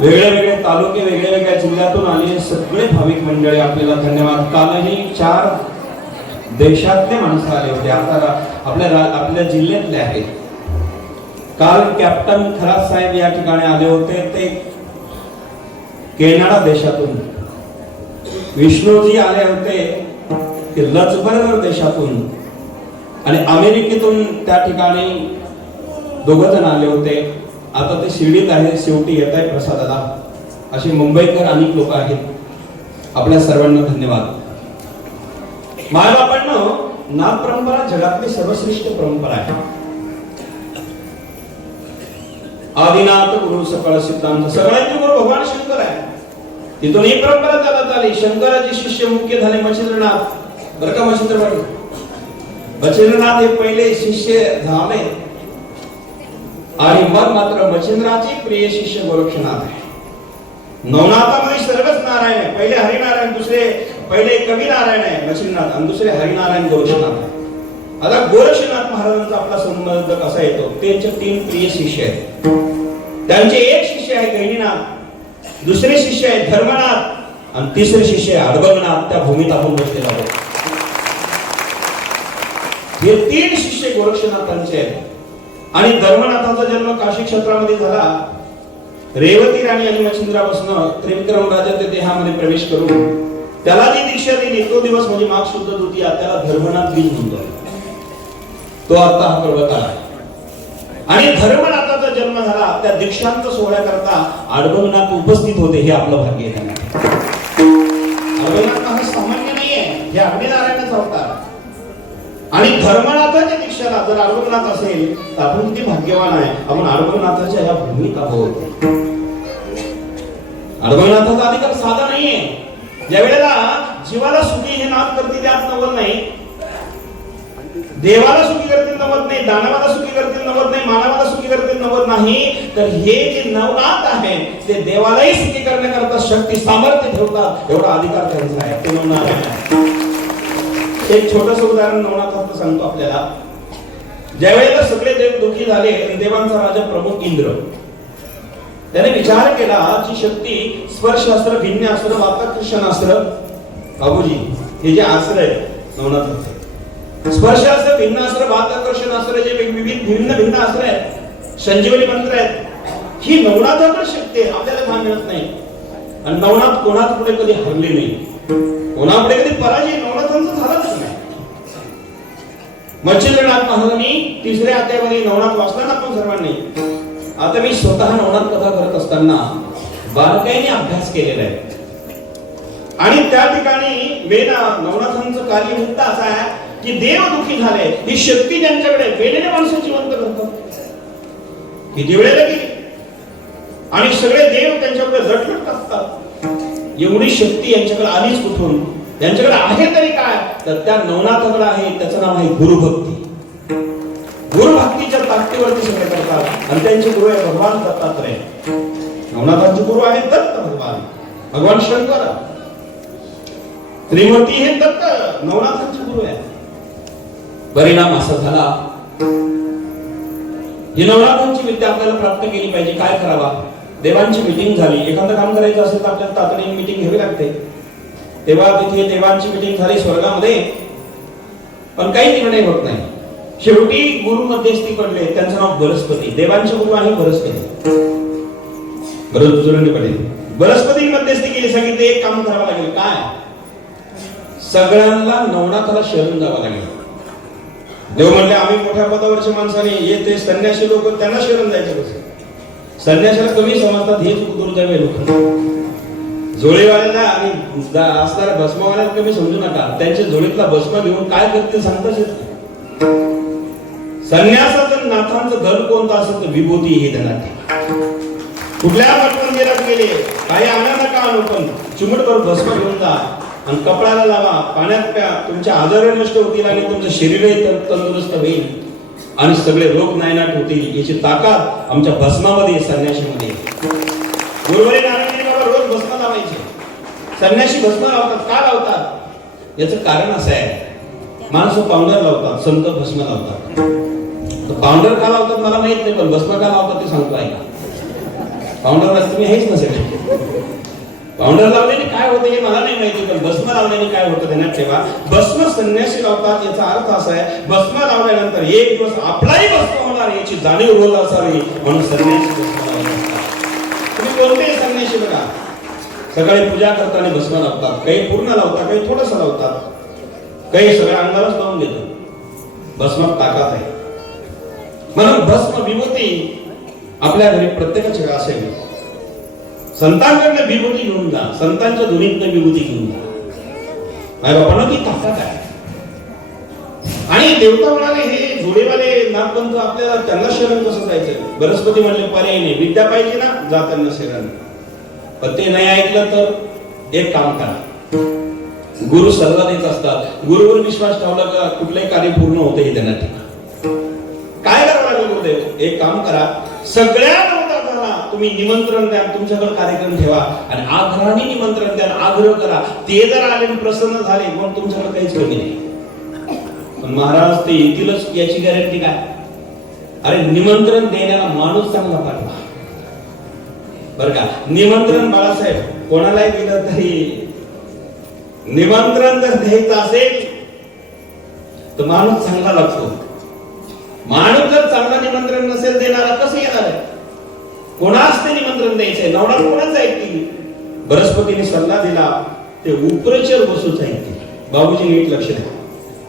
वेगळे वेगळे तालुके, वेगळ्या वेगळ्या जिल्ह्यातून आलेले सगळे भाविक मंडळी आपल्याला धन्यवाद. कालही 4 देशातले माणसं आले होते, आता आपल्या जिल्ह्यातले आहेत. काल कॅप्टन खरात साहेब या ठिकाणी आले होते, ते कॅनडा देशातून. विष्णूजी आले होते ते लक्झबर्ग देशातून, आणि अमेरिकेतून त्या ठिकाणी 2 जण आले होते. आता ते शिर्डीत आहे, शेवटी येत आहे प्रसादाला. असे मुंबईकर अनेक लोक आहेत. आपल्या सर्वांना धन्यवाद. मायबापांनो, नाथ परंपरा जगातली सर्वश्रेष्ठ परंपरा आहे. आदिनाथ गुरु सकळ सिद्धांत, सगळ्यांचे गुरु भगवान शंकर आहे. तिथून ही परंपरा चालत आली. शंकराचे शिष्य मुख्य झाले मच्छिंद्रनाथ. बरं का मच्छिंद्रनाथ हे पहिले शिष्य झाले, आणि मग मात्र मच्छिंद्राचे प्रिय शिष्य गोरक्षनाथ आहे. नवनाथामध्ये सर्वच नारायण आहे. पहिले हरिनारायण, पहिले कवी नारायण आहे मच्छिंद्रनाथ, आणि दुसरे हरिनारायण गोरक्षनाथ आहे. आता गोरक्षनाथ महाराजांचा आपला संबंध कसा येतो? त्यांचे 3 प्रिय शिष्य आहेत. त्यांचे एक शिष्य आहे गहिनीनाथ, दुसरे शिष्य आहे धर्मनाथ, आणि तिसरे शिष्य आहे अडबंगनाथ. त्या भूमीत आपण बसलेला आहोत. हे 3 शिष्य गोरक्षनाथांचे आहेत. आणि धर्मनाथाचा जन्म काशी क्षेत्रामध्ये झाला. रेवती राणी आणि मच्छिंद्रापासून त्रिविक्रम राजा त्या देहामध्ये प्रवेश करून त्याला जी दीक्षा दिली, तो दिवस म्हणजे माघ शुद्ध द्वितीया, त्याला धर्मनाथ बीज म्हणतो. तो आता हा पर्वत आहे. आणि धर्मनाथाचा जन्म झाला, त्या दीक्षांत सोहळ्याकरता अडबंगनाथ उपस्थित होते. हे आपलं भाग्य आहे. अडबंगनाथ हा सामान्य नाहीये, हे अग्निनारायणाचा अवतार. आणि धर्मनाथाच्या दीक्षेला जर अडबंगनाथ असेल तर आपण किती भाग्यवान आहे. आपण अडबंगनाथाच्या या भूमीत आहोत. अडबंगनाथाचा अधिकार साधा नाहीये. ज्या वेळेला जीवाला सुखी हे नाथ करतील त्यात नवल नाही, देवाला सुखी करतील नवत नाही, दानवाला सुखी करतील नवत नाही, मानवाला सुखी करतील नवत नाही, तर हे जे नवनाथ आहे ते देवालाही सुखी करण्याकरता शक्ती सामर्थ्य ठेवतात. एवढा अधिकार त्यांचा आहे. ते नवनाथ आहे. एक छोटस उदाहरण नवनाथाचं सांगतो आपल्याला. ज्या वेळेला सगळे देव दुःखी झाले, देवांचा राजा प्रमुख इंद्र, त्याने विचार केला जी शक्ती स्पर्शास्त्र, भिन्नास्त्र, वाताकृष्णास्त्र, बाबूजी हे जे अस्त्र आहेत नवनाथाचे, स्पर्शास्त्र, भिन्नास्त्र, वाताकृष्णास्त्र, जे भिन्न अस्त्र आहेत, संजीवनी मंत्र आहेत, ही नवनाथाकडे शक्ती आहे. आपल्याला भान मिळत नाही. आणि नवनाथ कोणाच पुढे कधी हरले नाही, कोणापुढे कधी पराजय नवनाथांचा झालाच नाही. मच्छिंद्रनाथ महाराजांनी 3ऱ्या अध्यायामध्ये नवनाथ वाचला ना आपण सर्वांनी. आता मी स्वतः नवनाथ कथा करत असताना बारकाईने अभ्यास केलेला आहे. आणि त्या ठिकाणी नवनाथांचं कार्य मुक्त असं आहे की देव दुःखी झाले, ही शक्ती ज्यांच्याकडे वेळेने माणसं जिवंत करतात. किती वेळेला गेली आणि सगळे देव त्यांच्याकडे झटपट असतात. एवढी शक्ती यांच्याकडे आलीच कुठून? यांच्याकडे आहे तरी काय? तर त्या नवनाथाकडे आहे. त्याचं नाव आहे गुरुभक्ती. गुरुभक्तीच्या ताकदीवरती सगळे करतात. आणि त्यांचे गुरु आहे भगवान दत्तात्रय. नवनाथांचे गुरु आहे दत्त भगवान, भगवान शंकर. त्रिमूर्ती हे दत्त नवनाथांचे गुरु आहे. परिणाम असा झाला, ही नवनाथांची विद्या आपल्याला प्राप्त केली पाहिजे. काय करावा? देवांची मीटिंग झाली. एखादं काम करायचं असेल तर आपल्याला तातडीने मीटिंग घ्यावी लागते. तेव्हा तिथे देवांची मीटिंग झाली स्वर्गामध्ये, पण काही निर्णय होत नाही. शेवटी गुरु मध्यस्थी पडले. त्यांचं नाव बृहस्पती. देवांचे गुरु आहे बृहस्पती. बृहस्पती मध्यस्थी केली. सांगितले एक काम करावं लागेल. काय? सगळ्यांना नवनाथाला शरण जावं लागेल. देव म्हणले आम्ही मोठ्या पदावरच्या माणसाने येते संन्यासी लोक, त्यांना शरण जायचं कसं? संन्यासाला कमी समजतात. हे चूक दुर्दैव आहे. लोक जोळीवाल्याला आणि असणाऱ्या भस्मवाल्याला कमी समजू नका. त्यांच्या जोडीतला भस्म घेऊन काय करतील सांगताच येत नाही. संन्यासाचं नाथांचं धन कोणतं असेल तर विभूती ही धनाची. कुठल्या मठ मंदिरात गेले काही आणा नका आणू, पण चिमटभर भस्म घेऊन जा आणि कपड्याला लावा, पाण्यात प्या. तुमच्या आजार नष्ट होतील आणि तुमचं शरीरही तंदुरुस्त होईल आणि सगळे रोग नायनाट होतील. याची ताकद आमच्या भस्मामध्ये, संन्याशीमध्ये. गुरुवारी नारायण बाबा रोज भस्म लावायचे. संन्याशी भस्म लावतात. का लावतात? याचं कारण असं आहे, माणसं पावडर लावतात, संत भस्म लावतात. पावडर का लावतात मला माहित नाही, पण भस्म का लावतात ते सांगतो ऐका. पावडर तुम्ही हेच नसेल. पावडर लावल्याने काय होतं हे मला नाही माहिती, पण भस्म लावल्याने काय होतं ध्यानात ठेवा. भस्म संन्यासी लावतात याचा अर्थ असा आहे, भस्म लावल्यानंतर एक दिवस आपलाही भस्म होणार याची जाणीव रोज असावी, म्हणून संन्यासी भस्म लावतात. तुम्ही कोणतेही संन्यासी बघा, सकाळी पूजा करताना भस्म लावतात, काही पूर्ण लावतात, काही थोडस लावतात, काही सगळ्या अंगालाच लावून देतात. भस्मात ताकद आहे. म्हणून भस्म विभूती आपल्या घरी प्रत्येकाच्या असेल. संतांकडनं विभूती घेऊन जा, संतांच्या धुनीतनं विभूती घेऊन जा. आई बापांना ती ताकद आहे. आणि देवता म्हणाले हे जोडेवाले नागपंथ आपल्याला त्यांना शरण कसं जायचं. बृहस्पती म्हणले पर्याय नाही, विद्या पाहिजे ना, जा त्यांना शरण. पण ते नाही ऐकलं तर एक काम करा. गुरु सल्ला देत असतात, गुरुवर विश्वास ठेवला का कुठलंही कार्य पूर्ण होतं हे त्यांना ठिकाण. काय करावं लागेल गुरुदेव? एक काम करा, सगळ्या नवदातांना तुम्ही निमंत्रण द्या, तुमच्याकडे कार्यक्रम ठेवा आणि आग्रहाने निमंत्रण द्या, आग्रह करा. ते जर आले प्रसन्न झाले मग तुमच्याकडे काहीच कमी नाही. पण महाराज ते येतीलच याची गॅरंटी काय? अरे निमंत्रण देण्याला माणूस चांगला पाठवा बर का. निमंत्रण बाळासाहेब कोणालाही दिलं तरी निमंत्रण जर द्यायचं असेल तर माणूस चांगला लागतो. माणूस जर चांगला निमंत्रण नसेल देणारा कसं येणार आहे? कोणाच ते निमंत्रण द्यायचंय? नवरा कोणाच ऐकतील? बृहस्पतीने सल्ला दिला ते उपरेचर वसूच ऐकतील. बाबूजी नीट लक्ष द्या.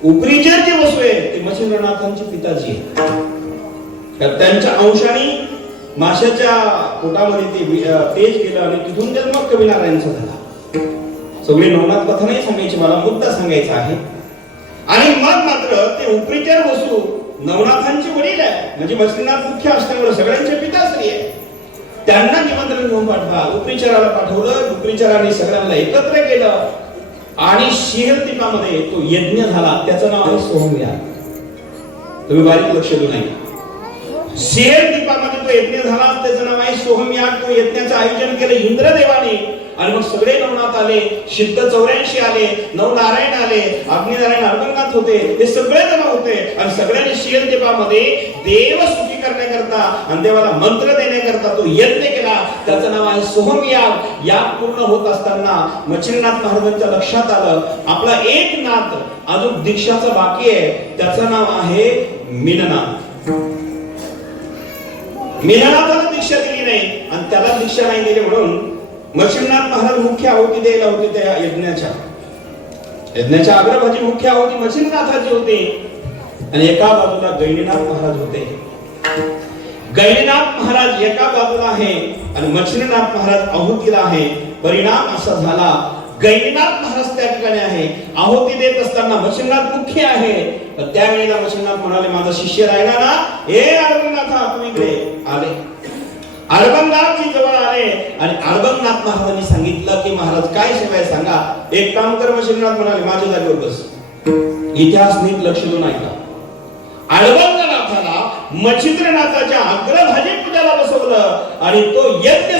उपरीचर जे वसू आहे ते मच्छिंद्रनाथांचे पिताजी आहेत. त्यांच्या अंशाने माशाच्या पोटामध्ये ते तेज गेलं आणि तिथून जन्म कविनारायणचा झाला. सगळे नवनाथ कथा नाही सांगायची, मला मुद्दा सांगायचा आहे. आणि मग मात्र ते उपरीचर वसू नवनाथांचे वडील आहे, म्हणजे मच्छिंद्रनाथ मुख्य असल्यामुळे सगळ्यांचे पिताश्री आहे. त्यांना निमंत्रण घेऊन पाठवा. उपरीचराला पाठवलं, उपरीचराने सगळ्यांना एकत्र केलं आणि शिहरदीपामध्ये तो यज्ञ झाला. त्याचं नाव आहे सोमयाग. तुम्ही बारीक लक्ष देऊ नये. शिहरदीपामध्ये तो यज्ञ झाला, त्याचं नाव आहे सोमयाग. तो यज्ञाचं आयोजन केलं इंद्रदेवाने आणि मग सगळे नवनाथ आले, सिद्ध 84 आले, नवनारायण आले, अग्निनारायण अर्भंगात होते, ते सगळे जमा होते आणि सगळ्यांनी शिहरदीपामध्ये देव सुखी करण्याकरता आणि देवाला मंत्र देण्याकरता तो यज्ञ केला. त्याचं नाव आहे सोमयाग. याग पूर्ण होत असताना मच्छिंद्रनाथ महाराजांच्या लक्षात आलं आपला एक नाथ अजून दीक्षाचा बाकी आहे. त्याचं नाव आहे मीननाथ. मीननाथाला दीक्षा दिली नाही आणि त्याला दीक्षा नाही दिली म्हणून मच्छिंद्रनाथ महाराज मुख्य आहुती द्यायला होते. त्या यज्ञाच्या अग्रभागी मुख्य आहुती मच्छिंद्रनाथाची होती आणि एका बाजूला गैनीनाथ महाराज होते. गैनीनाथ महाराज एका बाजूला आहे आणि मच्छिंद्रनाथ महाराज आहुतीला आहे. परिणाम असा झाला गैनीनाथ महाराज त्या ठिकाणी आहे, आहुती देत असताना मच्छिंद्रनाथ मुख्य आहे. त्यावेळेला मच्छिंद्रनाथ म्हणाले माझा शिष्य राहिला ना, हे अर्भंगनाथा तुम्ही इकडे आले. अर्भंगनाथजी जवळ आले आणि अर्भंगनाथ महाराजांनी सांगितलं की महाराज काय सेवा आहे सांगा. एक काम कर. मच्छिंद्रनाथ म्हणाले माझ्या जागेवर बस. इतिहास नीट लक्ष देऊन ऐका. अर्भंगनाथाला मच्छिंद्रनाथाच्या अग्रभागी पूजाला बसवलं आणि तो यज्ञ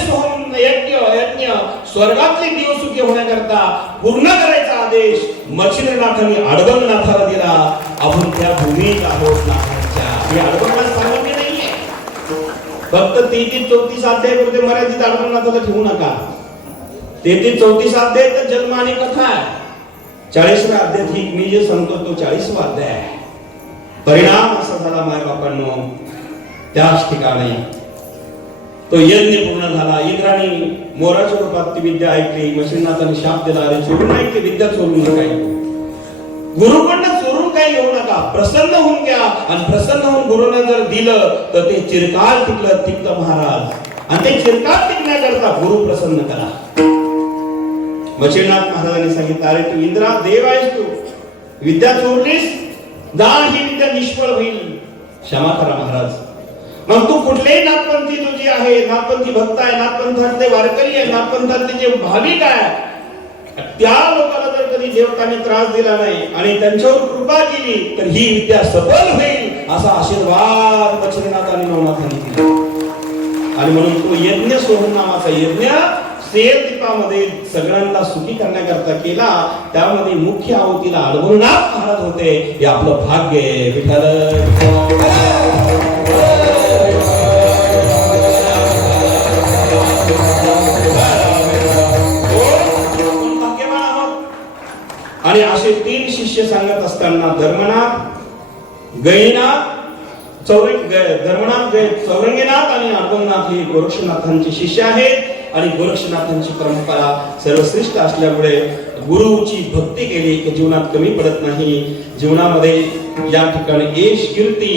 स्वर्गातले दिव सुखी होण्याकरता पूर्ण करायचा आदेश मच्छिंद्रनाथांनी अर्भंगनाथाला दिला. आपण त्या भूमीत आहोत नाथांच्या. हे अर्भंगनाथ सामान्य नाहीये. फक्त 33-34 अध्याय पुरते मर्यादित अर्भंगनाथाला ठेवू नका. 33-34 अध्याय तर जन्म आणि कथा आहे. 40व्या अध्यायात ही मी जे सांगतो तो 40वा अध्याय आहे. परिणाम असा झाला माय बापांनो, त्याच ठिकाणी तो यज्ञ पूर्ण झाला. इंद्राने मोराच्या रूपात ती विद्या ऐकली. मच्छिंद्रनाथाने शाप दिला, अरे चोरून ऐकली विद्या, चोरून नका. गुरुकडनं चोरून काही घेऊ नका, प्रसन्न होऊन घ्या. आणि प्रसन्न होऊन गुरुने जर दिलं तर ते चिरकाल टिकलं महाराज. आणि ते चिरकाल टिकण्याकरता गुरु प्रसन्न करा. मच्छिंद्रनाथ महाराजांनी सांगितलं अरे तू इंद्रा देव आहेस, तू विद्या चोरलीस, जा ही विद्या निष्फळ होईल, क्षमा करा महाराज. मग तू कुठलेही नाथपंथी तुझी आहे, नाथपंथी भक्त आहे, नाथपंथातले वारकरी आहे, नाथपंथातले जे भाविक आहे, त्या लोकांना जर कधी देवताने त्रास दिला नाही आणि त्यांच्यावर कृपा केली तर ही विद्या सफल होईल असा आशीर्वाद मच्छिंद्रनाथ आणि नवनाथांनी दिला. आणि म्हणून तो यज्ञ सोहम नामाचा यज्ञ सेल दीपामध्ये सगळ्यांना सुखी करण्याकरता केला. त्यामध्ये मुख्य आहुतीला अडवूनाथ महाराज होते. हे आपलं भाग्य आहे. विठ्ठल आणि असे 3 शिष्य सांगत असताना धर्मनाथ, गैनाथ, चौरंगीनाथ आणि अडवंगनाथ हे गोरक्षनाथांचे शिष्य आहेत. आणि गोरक्षनाथांची परंपरा सर्वश्रेष्ठ असल्यामुळे गुरुची भक्ती केली की जीवनात कमी पडत नाही. जीवनामध्ये या ठिकाणी यश, कीर्ती,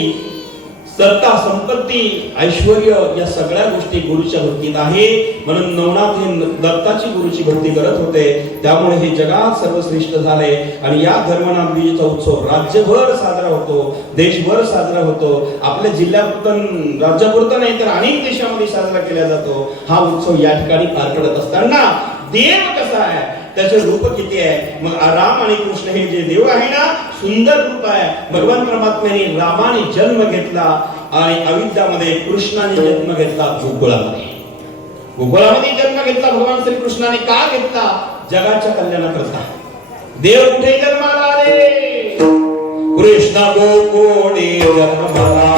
सत्ता, संपत्ती, ऐश्वर्य या सगळ्या गोष्टी गुरुच्या भक्तीत आहे. म्हणून नवनाथ हे दत्ताची गुरुची भक्ती करत होते. त्यामुळे हे जगात सर्वश्रेष्ठ झाले. आणि या धर्मनाथ विजेचा उत्सव राज्यभर साजरा होतो, देशभर साजरा होतो. आपल्या जिल्ह्यापुरतं, राज्यापुरतं नाही तर अनेक देशामध्ये साजरा केला जातो. हा उत्सव या ठिकाणी पार पडत असताना देव कसा आहे, त्याचे रूप किती आहे. मग राम आणि कृष्ण हे जे देव आहे ना, सुंदर रूप आहे. भगवान परमात्म्याने रामाने जन्म घेतला आणि अयोध्यामध्ये कृष्णाने जन्म घेतला. गोकुळामध्ये जन्म घेतला भगवान श्री कृष्णाने. का घेतला? जगाच्या कल्याणाकरता. देव कुठे जन्माला आले? कृष्ण गोकुळे जन्माला.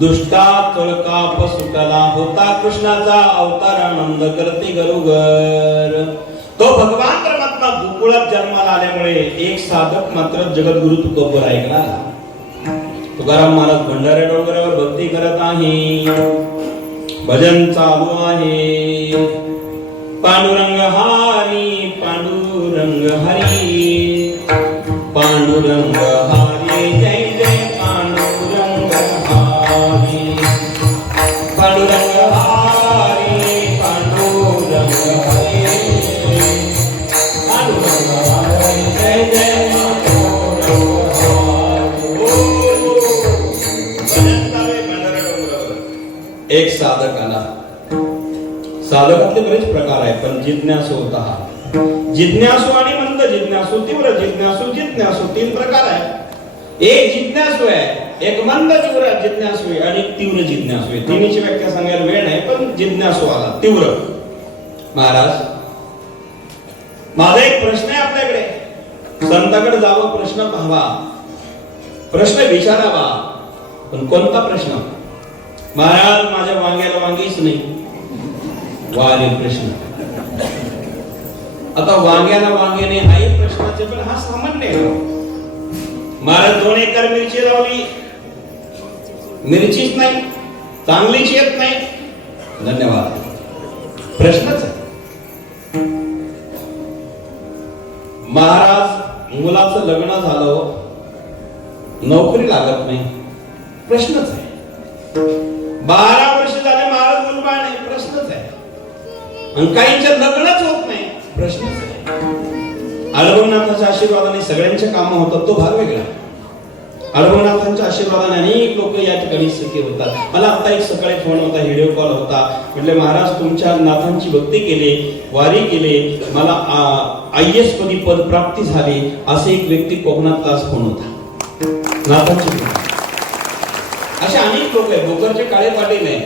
दुष्टा तळकाप सुटला होता कृष्णाचा अवतार आनंद करते गरुगर. तो भगवान परमात्मा गोकुळात जन्माला आल्यामुळे एक साधक मात्र जगद्गुरु तुकोबर ऐकला. तुकाराम महाराज भंडारा डोंगरावर भक्ती करत आहे. भजन चालू आहे. पांडुरंग हरी, पांडुरंग हरी, पांडुरंग हरी, जय जय पांडुरंग हरी. पांडुरंग हरी, पांडुरंग हरी, पांडुरंग हरी, जय जय पांडुरंग हरी. एक साधक आला. साधकातले बरेच प्रकार आहेत, पण जिज्ञासू होता हा. जिज्ञासू आणि मंद जिज्ञासू, तीव्र जिज्ञासू, जिज्ञासू 3 प्रकार आहेत. एक जिज्ञासू आहे, एक मंद तीव्र जिज्ञासू आहे आणि तीव्र जिज्ञासू आहे. तिन्हीची व्याख्या सांगायला वेळ नाही, पण जिज्ञासू आला तीव्र. महाराज, माझा एक प्रश्न आहे आपल्याकडे. संताकडे जावं, प्रश्न पाहावा, प्रश्न विचारावा. पण कोणता प्रश्न? महाराज, माझ्या वांग्याला वांगीच नाही. वाले प्रश्न. आता वांग्याला वांग्याने आहे प्रश्नाचे, पण हा सामान्य आहे. महाराज 2 एकर मिरची लावली, मिरचीच नाही, चांगलीच येत नाही. धन्यवाद. प्रश्नच आहे. महाराज, मुलाचं लग्न झालं, नोकरी लागत नाही. प्रश्नच आहे. 12 वर्ष झाले महाराज मुलबाळ नाही. प्रश्नच आहे. आणि काहींचं लग्नच होत नाही. प्रश्नच आहे. अडवनाथाच्या आशीर्वादाने सगळ्यांचे काम होतात, तो भाग वेगळा. अडवनाथांच्या आशीर्वादाने अनेक लोक या ठिकाणी सुखी होतात. मला आता एक सकाळी फोन होता, व्हिडिओ कॉल होता. म्हटले, महाराज तुमच्या नाथांची भक्ती केली, वारी केली, मला IAS पदी पद प्राप्ती झाली. असे एक व्यक्ती कोकणातला आज फोन होता. नाथांची असे अनेक लोक आहेत. भोकरचे काळे पाटील आहे,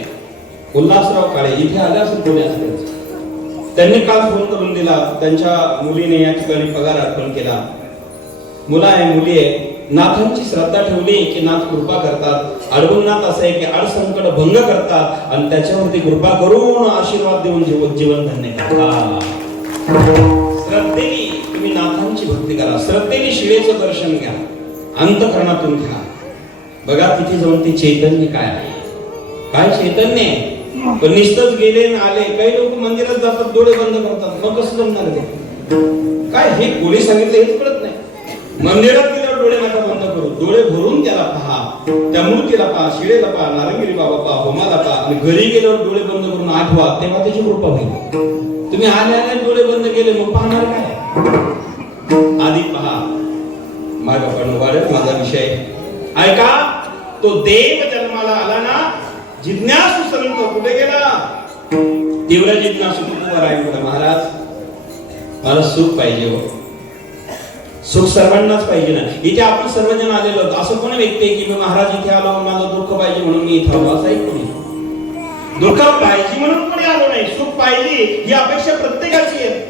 उल्हासराव काळे, इथे आले असेल कोणी असते. त्यांनी काल फोन करून दिला, त्यांच्या मुलीने या ठिकाणी पगार अर्पण केला. मुलं आहे, मुली आहे. नाथांची श्रद्धा ठेवली की नाथ कृपा करतात. अडवून नाथ असं आहे की अडसंकट भंग करतात आणि त्याच्यावरती कृपा करून आशीर्वाद देऊन जीवन धन्य करतात. श्रद्धेने तुम्ही नाथांची भक्ती करा, श्रद्धेने शिवेचं दर्शन घ्या, अंतःकरणातून घ्या. बघा तिथे जाऊन ते चैतन्य काय आहे, काय चैतन्य आहे. पण निस्तच गेले आणि आले. काही लोक मंदिरात जातात, डोळे बंद करतात, मग कसं जमणार ते? काय हे कोणी सांगितलं हेच कळत नाही. मंदिरात गेल्यावर डोळे नका बंद करू, डोळे भरून त्याला पहा, त्या मूर्तीला पहा, शिळेला पहा, नारंगिरी बाबा पहा, होमाला पहा. आणि घरी गेल्यावर डोळे बंद करून आठवा, तेव्हा त्याची कृपा होईल. तुम्ही आल्याने डोळे बंद केले मग पाहणार काय? आधी पहा. माग पण वाढत माझा विषय ऐका. तो देव जन्माला आला ना, जिज्ञासू संत कुठे गेला? तीव्र जिज्ञासू उभा राहिला. महाराज मला सुख पाहिजे हो. सुख सर्वांनाच पाहिजे ना. इथे आपण सर्वजण आलेलो आहोत. असं कोणी व्यक्ती आहे की मी महाराज इथे आलो माझं दुःख पाहिजे म्हणून मी इथे आलो, असं आहे कोणी? दुःख पाहिजे म्हणून कोणी आलो नाही. सुख पाहिजे ही अपेक्षा प्रत्येकाची आहे.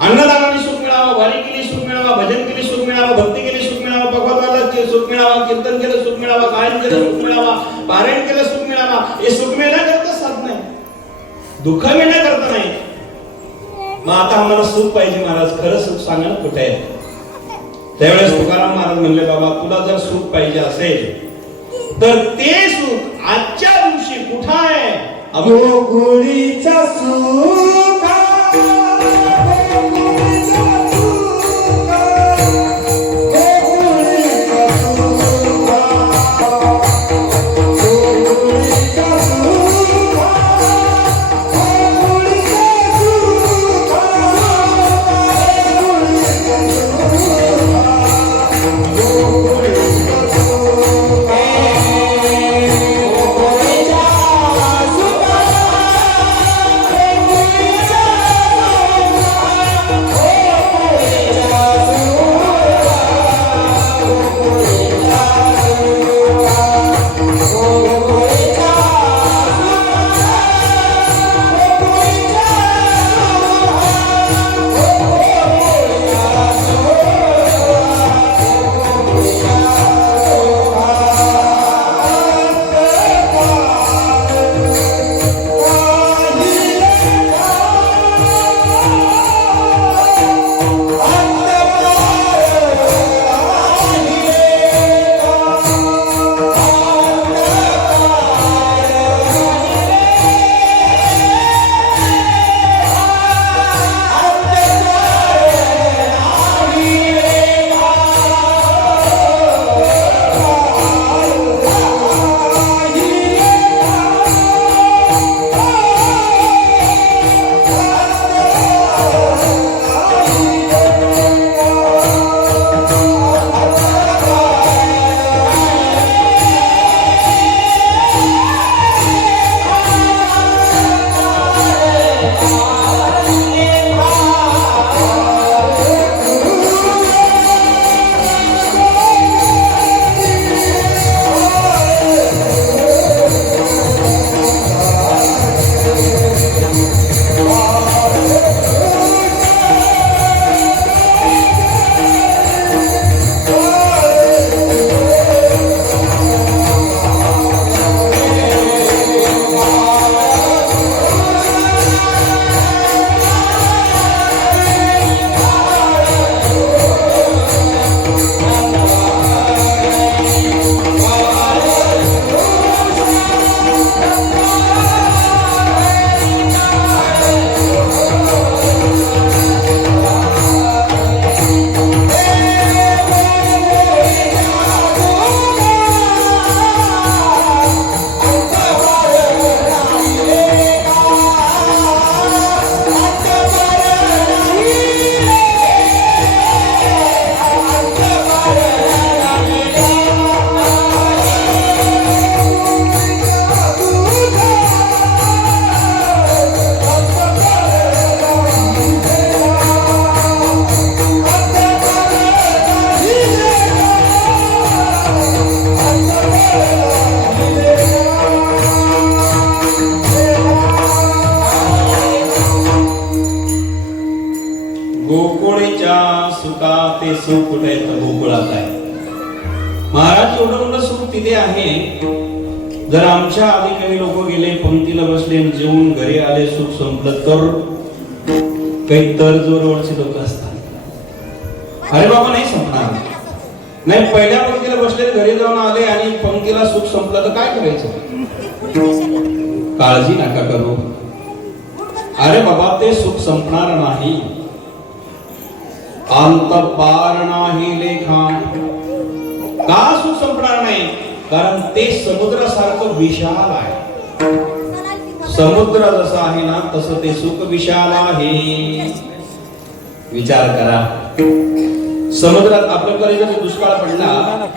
अन्नदानाने सुख मिळावं, वारी केली सुख मिळावा, भजन केली सुख मिळावं, भक्ती केली सुख मिळावा, भगवद्गीता सुख मिळावा, कीर्तन केलं सुख मिळावा, गायन केलं सुख मिळावा, पारायण केलं सुख मिळावा. हे सुख मिळण्याकरता साधन आहे, दुःख मिळण्याकरता नाही. मग आता आम्हाला सुख पाहिजे महाराज, खरं सुख सांगा ना कुठे आहे? त्यावेळेस तुकाराम महाराज म्हणले बाबा तुला जर सुख पाहिजे असेल तर ते सुख आजच्या दिवशी कुठं आहे? गोकुळीचा सुख गोकुळीच्या सुखा ते सुख कुठे आहे? तर गोकुळात आहे. महाराज एवढं मोठं सुख तिथे आहे. जर आमच्या आधी काही लोक गेले, पंक्तीला बसले, जेवून घरी आले, सुख संपलं, तर काही तडजोडवरचे लोक असतात. अरे बाबा नाही संपणार. नाही, पहिल्या पंक्तीला बसले, घरी जाऊन आले आणि पंक्तीला सुख संपलं तर काय करायचं? काळजी नका करू. अरे बाबा ते सुख संपणार नाही. अंत पार नाही लेखा. का सुख संपणार नाही? कारण ते समुद्रासारखं विशाल आहे. समुद्र जसा आहे ना तसं ते सुख विशाल आहे. विचार करा. समुद्रात आपल्याकडे जर दुष्काळ पडला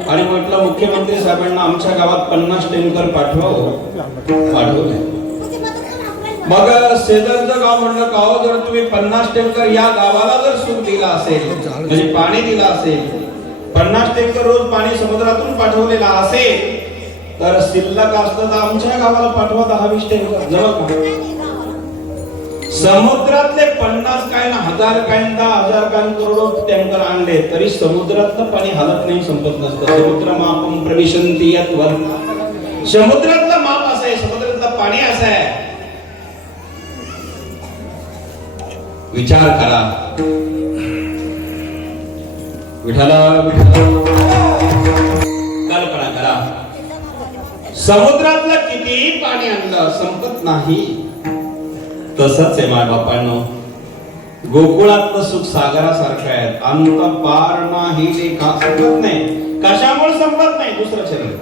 आणि म्हटलं मुख्यमंत्री साहेबांना आमच्या गावात 50 टँकर पाठवले. मग शेजारचं गाव म्हटलं का हो, जर तुम्ही 50 टँकर या गावाला जर सुख दिला असेल, म्हणजे पाणी दिला असेल, 50 टँकर रोज पाणी समुद्रातून पाठवलेला असेल, तर शिल्लक असलं तर आमच्या गावाला पाठवा 10-20 टँकर. जमत का? समुद्रातले 50 काय ना 1000 काय 10,000 काय करोडो टँकर आणले तरी समुद्रातलं पाणी हालत नाही, संपत नसतं. समुद्र मापम प्रविशन्ति यत्वर. समुद्रातलं माप असं आहे, समुद्रातलं पाणी असं आहे. विचार करा. विठाला कल्पना करा. समुद्रातलं कितीही पाणी आणलं संपत नाही. तसंच आहे माय बापांनो, गोकुळातलं सुख सागरासारखं आहे. अंत पार नाही लेखा. संपत नाही. कशामुळे संपत नाही? दुसरं चरण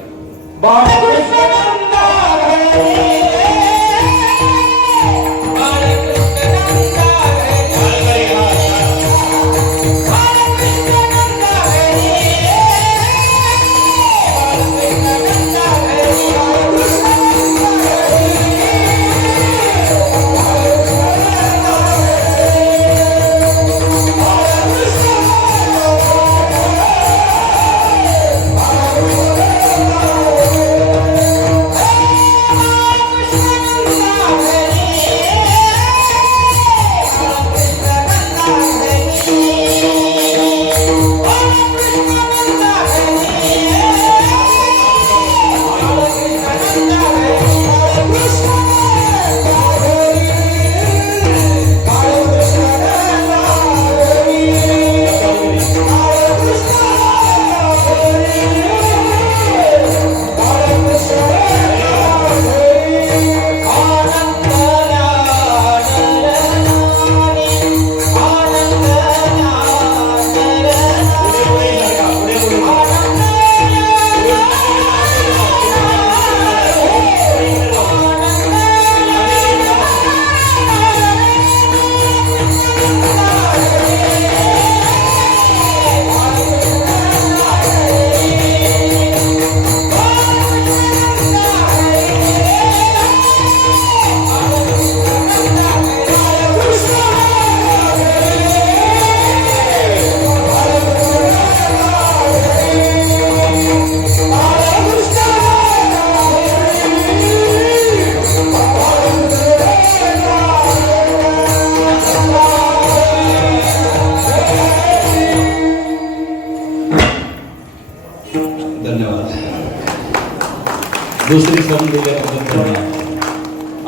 दुसरी संधी दिल्याबद्दल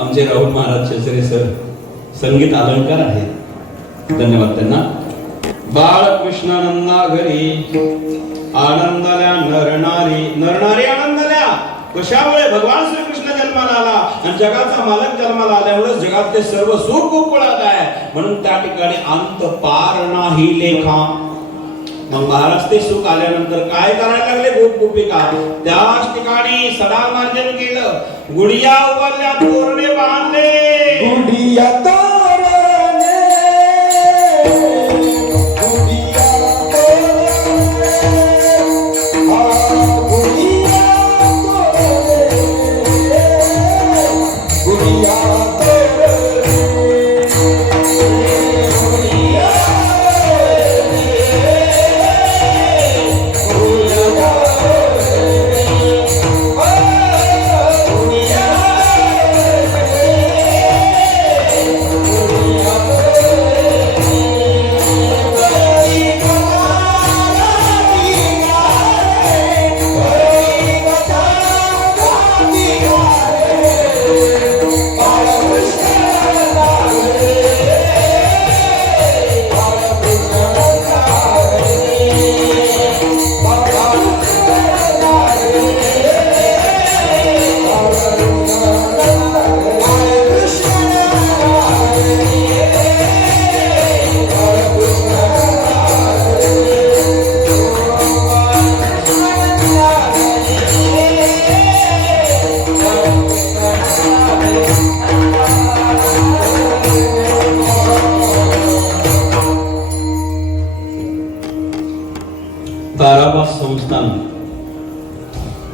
आमचे राहुल महाराज शेसरे सर संगीत अलंकार आहेत. धन्यवाद त्यांना. बाळकृष्णानंदा घरी आनंदाल्या नरनारी. नरनारी आनंदाल्या कशामुळे? भगवान श्रीकृष्ण जन्माला आला आणि जगाचा मालक जन्माला आल्यामुळे जगातले सर्व सुख गोकुळात आहे. म्हणून त्या ठिकाणी अंत पार नाही लेखा. मग महाराज ते सुख आल्यानंतर काय करायला लागले? गोप गोपिका त्याच ठिकाणी सडा मार्जन केलं. गुडिया उभारल्या, तोरणे बांधले. गुडिया तोरणे, गुडिया तोरणे, गुडिया तोरणे, गुडिया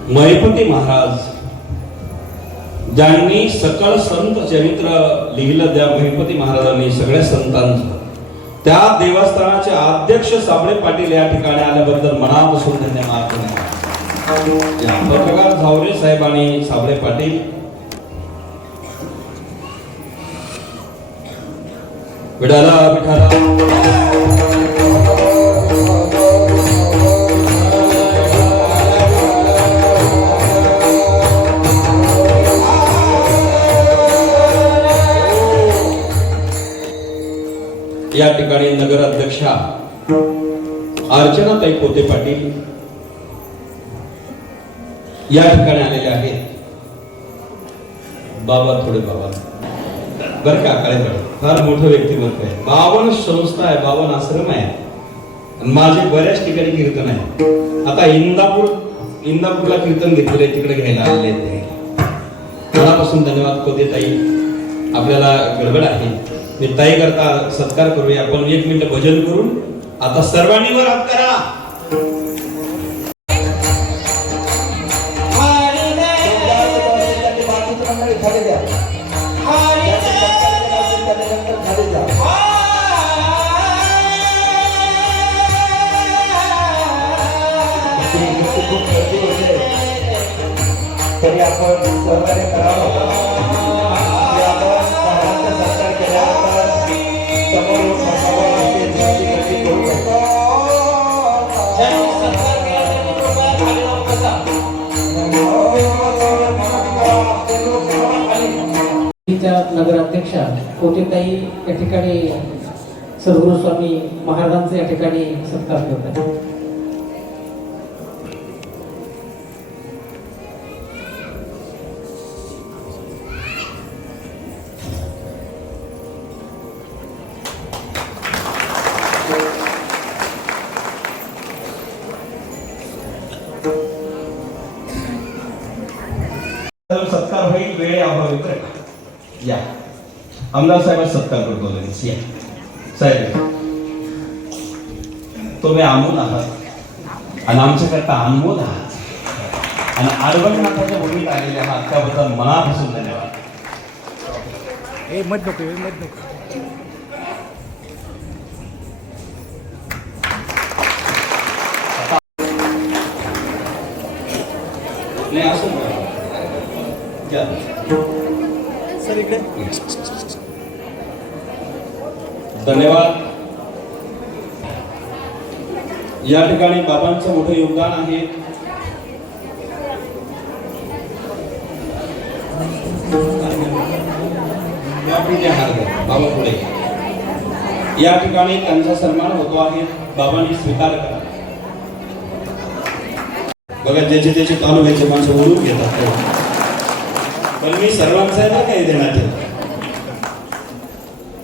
महिपती महाराज ज्यांनी सकळ संत चरित्र लिहिलं, त्या महिपती महाराजांनी सगळ्या संतांचं, त्या देवस्थानाचे अध्यक्ष साबळे पाटील या ठिकाणी आल्याबद्दल मनापासून धन्यवाद. पत्रकार झावरे साहेब आणि साबळे पाटील विठाला विठाला या ठिकाणी नगर अध्यक्षा अर्चनाताई पोते पाटील या ठिकाणी आलेले आहेत. बाबा थोडे बाबा बर का, काळेकडे फार मोठं व्यक्तिमत्व आहे. 52 संस्था आहे, 52 आश्रम आहे आणि माझे बऱ्याच ठिकाणी कीर्तन आहे. आता इंदापूरला कीर्तन घेतले, तिकडे घ्यायला आलेले आहेत. मनापासून धन्यवाद पोते ताई. आपल्याला गडबड आहे, मी ताई करता सत्कार करूया. आपण 1 मिनिट भजन करून आता सर्वांनी वर हात करा. तरी आपण सहकार्य करावं. नगराध्यक्षा कोटेताई या ठिकाणी सद्गुरू स्वामी महाराजांचे या ठिकाणी सत्कार करतात. सत्कार होईल, वेळ अभावी बरं का. या आमदार साहेब सत्कार करतो लगेच. या साहेब, तुम्ही अमोल आहात आणि आमच्याकरता अनमोल आहात आणि आडवणनाथाच्या भूमीत आलेले आहात, त्याबद्दल मनापासून धन्यवाद. नाही असं सर इकडे धन्यवाद. या ठिकाणी बाबांचं मोठं योगदान आहे. बाबा पुढे या ठिकाणी त्यांचा सन्मान होतो आहे. बाबांनी स्वीकार करा. बघा, ज्याचे त्याचे तालुक्याचे माणसं ओळखून घेतात, पण मी सर्वांचा आहे ना काही देण्यात येत.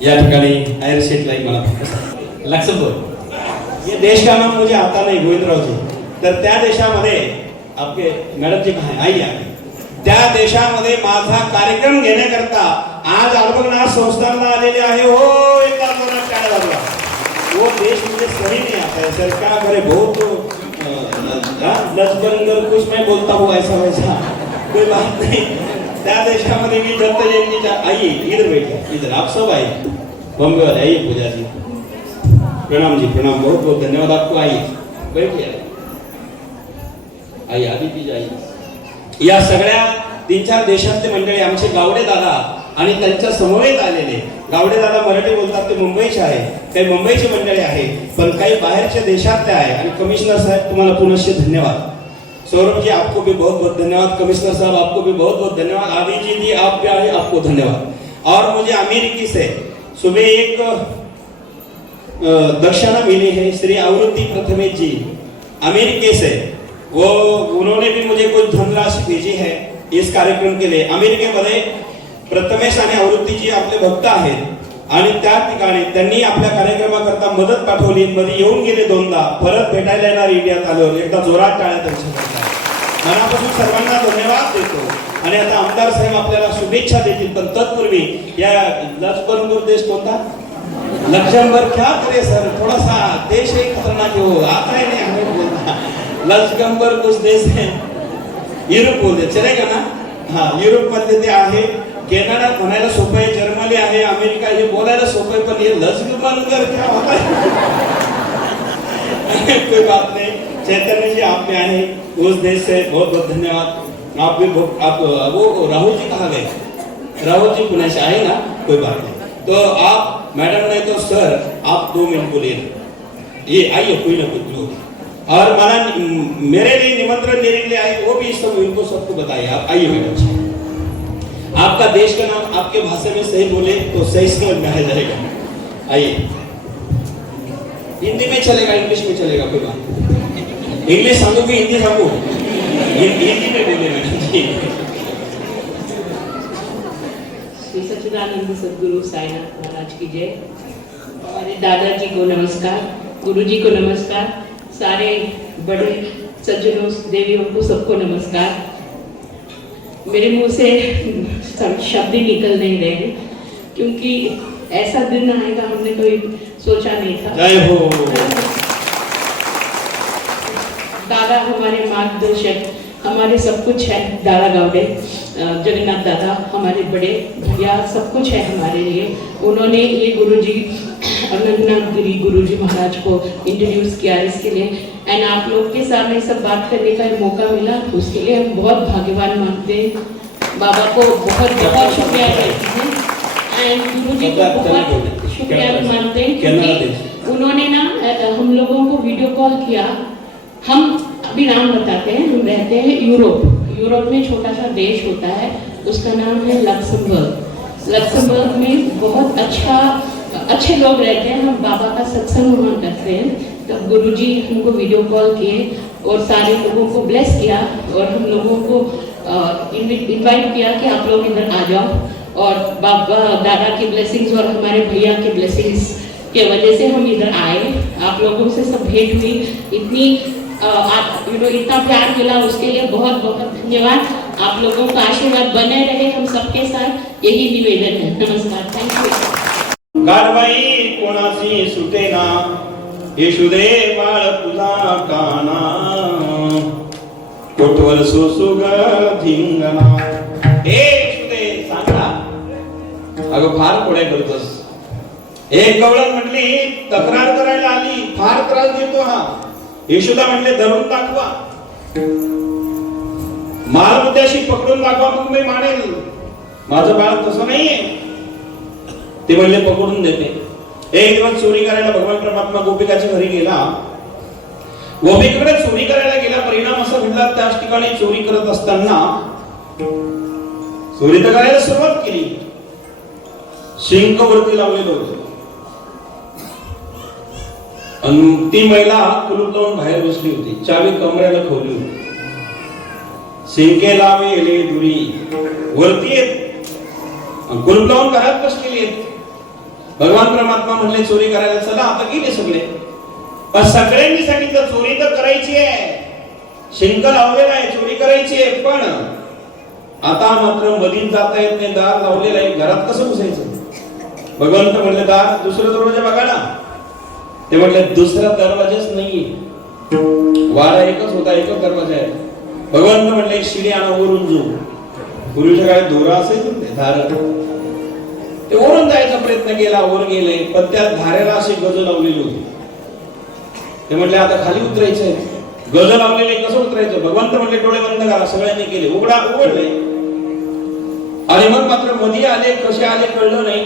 या ठिकाणी आयर शेख लाई मला लक्ष्मण, ये देश का नाम मुझे आता नहीं गोविंदराव जी. तर त्या देशामध्ये आपके मॅडम जी कहा आई आहे, त्या देशामध्ये माझा कार्यक्रम घेण्याकरता आज अल्बगनाथ संस्थानला आलेले आहे. हो, एक बार जोरात टाळ्या वाजवा. वो देश मुझे सही नहीं आता है सर, क्या करे, बहुत लचबनगर कुछ मैं बोलता हूँ ऐसा वैसा, कोई बात नहीं. त्या देशामध्ये मी दत्त जयंतीच्या आई इधर बैठे, इधर आप सब आइए, बॉम्बे वाले आइए, पूजा जी प्रणाम जी, प्रणाम, बहुत बहुत धन्यवाद आपको. आइए बैठिए, आइए आदित्य जी आइए. या सगळ्या 3-4 देशातले मंडळी आमचे गावडे दादा आणि त्यांच्या समवेत आलेले. गावडे दादा मराठी बोलतात, ते मुंबईचे आहे, काही मुंबईची मंडळी आहे, पण काही बाहेरच्या देशातले आहे. आणि कमिशनर साहेब तुम्हाला पुनश्च धन्यवाद. सौरभ जी आपको भी बहुत बहुत धन्यवाद. कमिश्नर साहब आपको भी बहुत बहुत धन्यवाद. आदि जी आप भी आए, आपको धन्यवाद. और मुझे अमेरिकी से सुबह एक दक्षिणा मिली है, श्री आवृत्ति प्रथमेश जी अमेरिके से. वो उन्होंने भी मुझे कुछ धनराशि भेजी है इस कार्यक्रम के लिए. अमेरिकेमध्ये प्रथमेश आणि आवृत्ती जी आपले भक्त आहेत आणि त्या ठिकाणी त्यांनी आपल्या कार्यक्रमाकरता मदत पाठवली. मध्ये येऊन गेले 2दा, परत भेटायला येणार इंडियात आलो. एकदा जोरात टाळ्या त्यांच्याकरता. मनापासून सर्वांना धन्यवाद देतो. आणि आता आमदार साहेब आपल्याला शुभेच्छा देतील, पण तत्पूर्वी या लक्ष्मणपूर देश कोणता, लक्ष्मणबर्ग क्या करे सर, थोड़ा सा देश ही खतरनाक है, वो आता ही नहीं हमें बोलता. लक्ष्मणबर्ग कुछ देश है युरोप बोलते चलेगा ना? हा, युरोप मध्ये ते आहे. कॅनडा म्हणायला सोपं आहे, जर्मनी आहे, अमेरिका हे बोलायला सोपं आहे, पण हे लजगुबान कर क्या होता है? कोई बात नहीं, चैतन्य जी आप में आए उस देश से बहुत बहुत धन्यवाद। आप भी आप वो राहुल जी कहाँ गए? राहुल जी पुणे से आए ना, कोई बात नहीं। तो आप मैडम नहीं तो सर आप 2 मिनट बोलिए, ये आइए कोई ना कोई लोग। और माना मेरे लिए निमंत्रण देने के लिए आए, वो भी सब इनको सबको बताइए। आप आइए मैडम जी, आपका देश का नाम आपके भाषा में सही बोले तो सही समझ में आ जाएगा। आइए, हिंदी में चलेगा, इंग्लिश में चलेगा, कोई बात। इंग्लिश सांगू कि हिंदी सांगू? हिंदी में बोले मैडम जी। श्री सच्चिदानंद सद्गुरु साईनाथ महाराज की जय। हमारे दादाजी को नमस्कार, गुरुजी को नमस्कार, सारे बड़े सज्जनों देवियों को सबको नमस्कार। मेरे मुंह से शब्द ही निकल नहीं रहे हैं, क्योंकि ऐसा दिन आएगा हमने कभी सोचा नहीं था। जय हो। दादा हमारे मार्गदर्शक, हमारे सब कुछ है। दादा गावड़े, जगन्नाथ दादा हमारे बड़े भैया, सब कुछ है हमारे लिए। उन्होंने ये गुरुजी अनंतनाथ गिरी गुरुजी महाराज को इंट्रोड्यूस किया इसके लिए, एंड आप लोग के सामने सब बात करने का मौका मिला, उसके लिए हम बहुत भाग्यवान मानते हैं। बाबा को बहुत बहुत शुक्रिया करते हैं, एंड गुरुजी को बहुत शुक्रिया मानते हैं, क्योंकि उन्होंने ना हम लोगों को वीडियो कॉल किया। हम अभी नाम बताते हैं, हम रहते हैं यूरोप में छोटा सा देश होता है, उसका नाम है लक्समबर्ग। लक्समबर्ग में बहुत अच्छे लोग रहते हैं। हम बाबा का सत्संग वहाँ करते हैं। तब गुरुजी हमको वीडियो कॉल किए और सारे लोगों को ब्लेस किया, और हम लोगों को इनवाइट किया कि आप लोग इधर आ जाओ। और बाबा दादा की ब्लेसिंग्स और हमारे भैया की ब्लेसिंग्स के वजह से हम इधर आए। आप लोगों से सब भेंट हुई, इतना प्यार मिला, उसके लिए बहुत बहुत धन्यवाद। आप लोगों का आशीर्वाद बने रहे हम सबके साथ, यही निवेदन है। नमस्कार, थैंक यू। गारबाई कोणाची सुटेना, येशुदे बाळ तुझा काना, कोटवर सोसुग धिंगणा। हे येशुदे सांगा, अगं फार कोड्या करतोस। एक गवळण म्हटली तक्रार करायला आली, फार त्रास देतो हा। येशुदा म्हटले धरून दाखवा, मालमुद्द्याशी पकडून दाखवा, मग मी मानेल। माझं बाळ तसं नाहीये। ते म्हणले पकडून देते। एक दिवस चोरी करायला भगवान परमात्मा गोपिकाच्या घरी गेला। गोपिकेकडे चोरी करायला गेला, परिणाम असा घडला त्याच ठिकाणी चोरी करत असताना चोरी तर करायला सुरुवात केली, शिंक वरती लावलेलं होतं, आणि ती महिला कुलूप लावून बाहेर बसली होती, चावी कमरेला ठेवली होती। शिंके लावेले दुरी वरती येत, कुलूप लावून घरात बसलेली आहेत। भगवान परमात्मा म्हणले चोरी करायला चला, आता गेले सगळे। पण सगळ्यांनी सांगितलं चोरी तर करायची आहे, शिंक लावलेला आहे, चोरी करायची आहे, पण आता मात्र मधीच जाता येत नाही, दार लावलेलं आहे, घरात कसं घुसायचं? भगवंत म्हणले दार दुसरा दरवाजा बघा ना। ते म्हटले दुसरा दरवाजाच नाहीये, वारा एकच होता, एकच दरवाजा आहे। भगवंत म्हणले शिडी आणा वरून जो, पूर्वीच्या काळात दोरा असायचं ते धार, ते वरून जायचा प्रयत्न केला, वर गेले, पण त्या धारेला अशी गज लावलेली होती। ते म्हटले आता खाली उतरायचंय, गज लावलेले कसं उतरायचं? भगवंत म्हटले डोळे बंद करा, सगळ्यांनी केले, उघडले, आणि मग मात्र मध्ये आले, कसे आले कळलं नाही,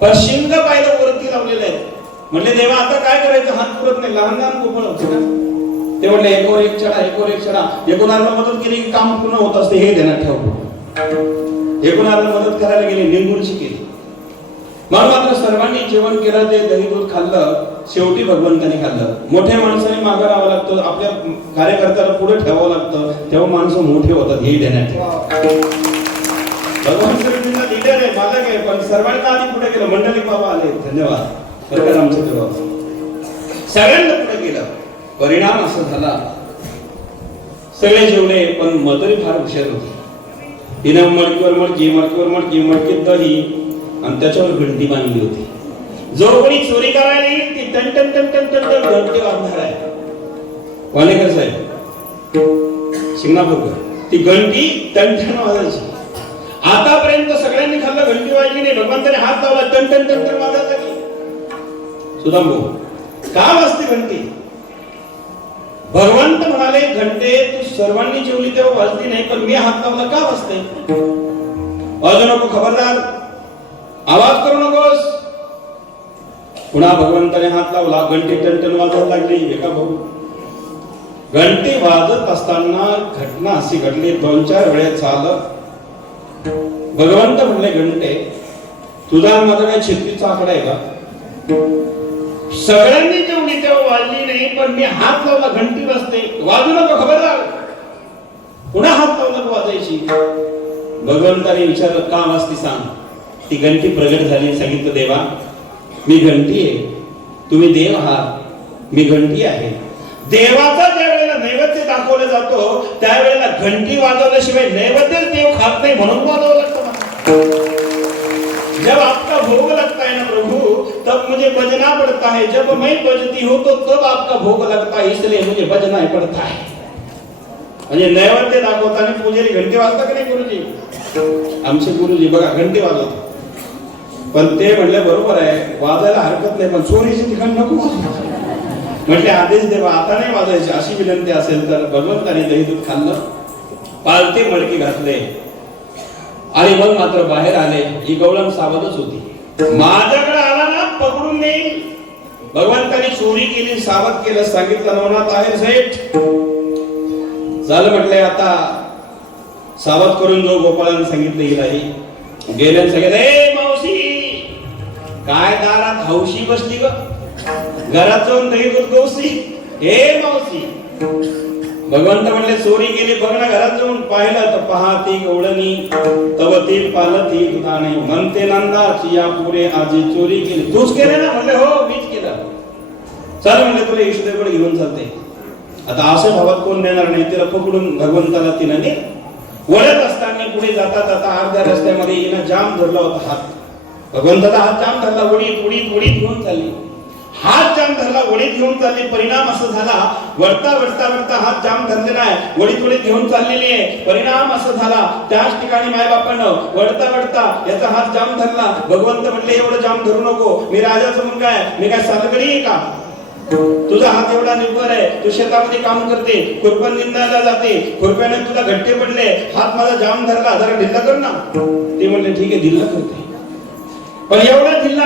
पण शिंग पाहिलं वरती लावलेलं आहे। म्हटले देवा आता काय करायचं, हात पुरत नाही, लहान लहान गोपळ होते ना। ते म्हटले एकोर एक चढा, एकोर एक चढा, एकोणाला मदत केली की काम पूर्ण होत असते, हे ध्यानात ठेव। एकोणाला मदत करायला गेले, निंबूची केली, मग मात्र सर्वांनी जेवण केलं, ते दही दूध खाल्लं, शेवटी भगवंताने खाल्लं। मोठ्या माणसाने मागे राहावं लागतं, आपल्या कार्यकर्त्याला पुढे ठेवावं लागतं, तेव्हा माणसं मोठे होतात, हे ध्यानात ठेवा। भगवान श्रीकृष्ण लीडर आहे, माझा काय, पण सर्वांना आधी पुढे गेलं, मंडळी बाबा आले, धन्यवाद सरकार आमचं तेव्हा सगळ्यांना पुढे गेलं। परिणाम असा झाला, सगळे जेवले, पण मदरी फार हुशार होती। तिनं मडकीवर मडकी, मडकीवर मडकी, मडकीत दही, आणि त्याच्यावर घंटी बांधली होती। जो कोणी चोरी करायला येईल ती टन टन टन टन टन टन घंटी वाजणार आहे। वालेकर साहेब, शिंगणापूरकर ती घंटी टणटण वाजायची. आतापर्यंत सगळ्यांनी खाल्लं घंटी वाजली नाही, भगवंताने हात लावला टणटण टणटण वाजायला लागली. सुदाम का वाजते घंटी? भगवंत म्हणाले घंटे तू सर्वांनी जेवली तेव्हा वाजली नाही, पण मी हात लावला का वाजते? वाजू नको, खबरदार, आवाज करू नकोस. पुन्हा भगवंताने हात लावला, घंटी टणटण वाजायला लागली. एका भाऊ घंटी वाजत असताना घटना अशी घडली, 2-4 वेळेस झालं. भगवंत म्हणले घंटे तुझा माझा काय चित्तीचा आकडा आहे का? सगळ्यांनी जेवढी तेव्हा वाजली नाही, पण मी हात लावला घंटी वाजते, वाजू नको, खबरदार. पुन्हा हात लावला वाजायची. भगवंताने विचारलं का वाजती सांग. ती घंटी प्रगट झाली. सांगितलं देवा मी घंटी आहे, तुम्ही देव आहात, मी घंटी आहे. देवाचा ज्या वेळेला नैवेद्य दाखवला जातो त्यावेळेला घंटी वाजवल्याशिवाय नैवेद्य देव खात नाही, म्हणून वाजवावं लागतं. जब आपका भोग लगता है ना प्रभु, तब मुझे बजना पड़ता है. जब मैं बजती हूँ तो तब आपका भोग लगता है, इसलिए मुझे बजना पड़ता है. म्हणजे नैवेद्य दाखवताना पूजेरी घंटी वाजता की नाही गुरुजी? आमचे गुरुजी बघा घंटी वाजवतात, पण ते म्हणले बरोबर आहे, वाजायला हरकत नाही, पण चोरीचे ठिकाण नको वाजवू. म्हटले आदेश देवा आता नाही वाजायचे, अशी विनंती असेल तर. भगवंताने दही दूध खाल्लं, पालते मडकी घातले आणि मग मात्र बाहेर आले. ही गवळण सावधच होती. माझ्याकडे आला ना पकडून नेईल. भगवंताने चोरी केली, सावध केलं, सांगितलं नवनाथ आहे सेठ. झालं म्हटलंय आता सावध करून जो गोपाळाने सांगितलं हिलाही. गेल्याने सांगितलं ए मावशी काय दारात हौशी बसली ग, घरात जाऊन दही दूध गवसी. हे मावशी. भगवंत म्हणले चोरी केली, बघ ना घरात जाऊन पाहिलं तर पहा ती गवळणी तवतील पालती दुधाने. म्हणते नंदाची या पुरे आजी चोरी केली. तूच केले ना? म्हणले हो मीच केलं. चल म्हणले तुला ईशदेवकडे घेऊन चालते. आता असं भावात कोण नेणार नाही. तिला पकडून भगवंताला तिने वळत असताना पुढे जाता जाता अर्ध्या रस्त्यामध्ये हिनं जाम धरला होता हात. भगवंताचा हात जाम धरला, वडीत वडीत वडीत घेऊन चालली. हात जाम धरला, वडीत घेऊन चालली. परिणाम असा झाला, वळता वळता वळता हात जाम धरलेला आहे, वडीत वडीत घेऊन चाललेली आहे. परिणाम असा झाला त्याच ठिकाणी मायबापानं वळता वळता याचा हात जाम धरला. भगवंत म्हणले एवढं जाम धरू नको, मी राजाचा मुलगा आहे, मी काय सालगडी आहे का? तुझा हात एवढा निव्वळ आहे, तू शेतामध्ये काम करते, खुरपण निंदायला जाते, खुरप्याने तुला घट्टे पडले, हात माझा जाम धरला, जरा ढिल्ला कर ना. ते म्हणले ठीक आहे ढिल्ला करते, पण एवढा ढिल्ला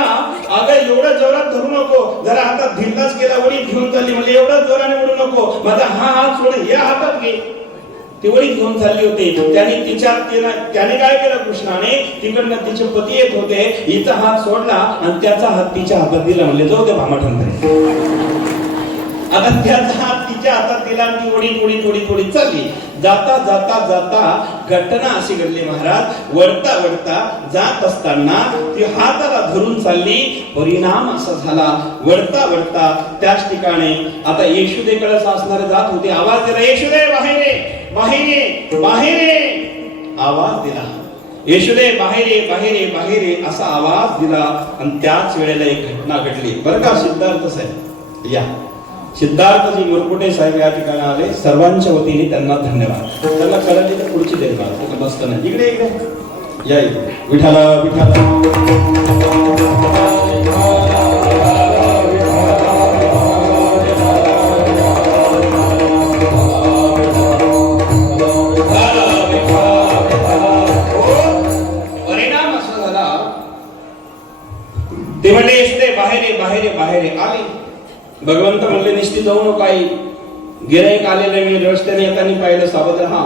अगं एवढा जोरात धरू नको, जरा हातात ढिल्लाच केला. वडीत घेऊन चालली. म्हणजे एवढा जोराने ओढू नको, माझा हा हात सोड, या हातात घे. ती वडीत घेऊन चालली होती. त्याने काय केलं कृष्णाने, तिकडनं तिचे पती येत होते, हिचा हात सोडला आणि त्याचा हात तिच्या हातात दिला. म्हणले जाऊ दे भामाठण. आता त्याचा हात तिच्या हातात दिला आणि ती वडीत वडीत वडीत वडीत चालली. जाता जाता जाता घटना अशी घडली महाराज, वळता वळता जात असताना ती हाताला धरून चालली. परिणाम असा झाला, वळता वळता त्याच ठिकाणी आता येशुदेकडे सासणारे जात होते. आवाज दिला येशुदे बाहेर ये, बाहेर ये, बाहेर ये. आवाज दिला येशुदे बाहेर ये, बाहेर ये, बाहेर ये असा आवाज दिला. आणि त्याच वेळेला एक घटना घडली बरं का. सिद्धार्थ साहेब या, सिद्धार्थजी मुरकुटे साहेब या ठिकाणी आले. सर्वांच्या वतीने त्यांना धन्यवाद. त्यांना कळली तर पुढची देखभाल बसत नाही. इकडे इकडे या, इकडे विठाला विठाला. परिणाम असा झाला, ते म्हणले येशुदे बाहेर ये, बाहेर ये, बाहेर ये. आले. भगवंत म्हणले निश्चित जाऊ नको आई, गिराईक आलेले मी रस्त्याने येताना पाहिलं, सावध राहा.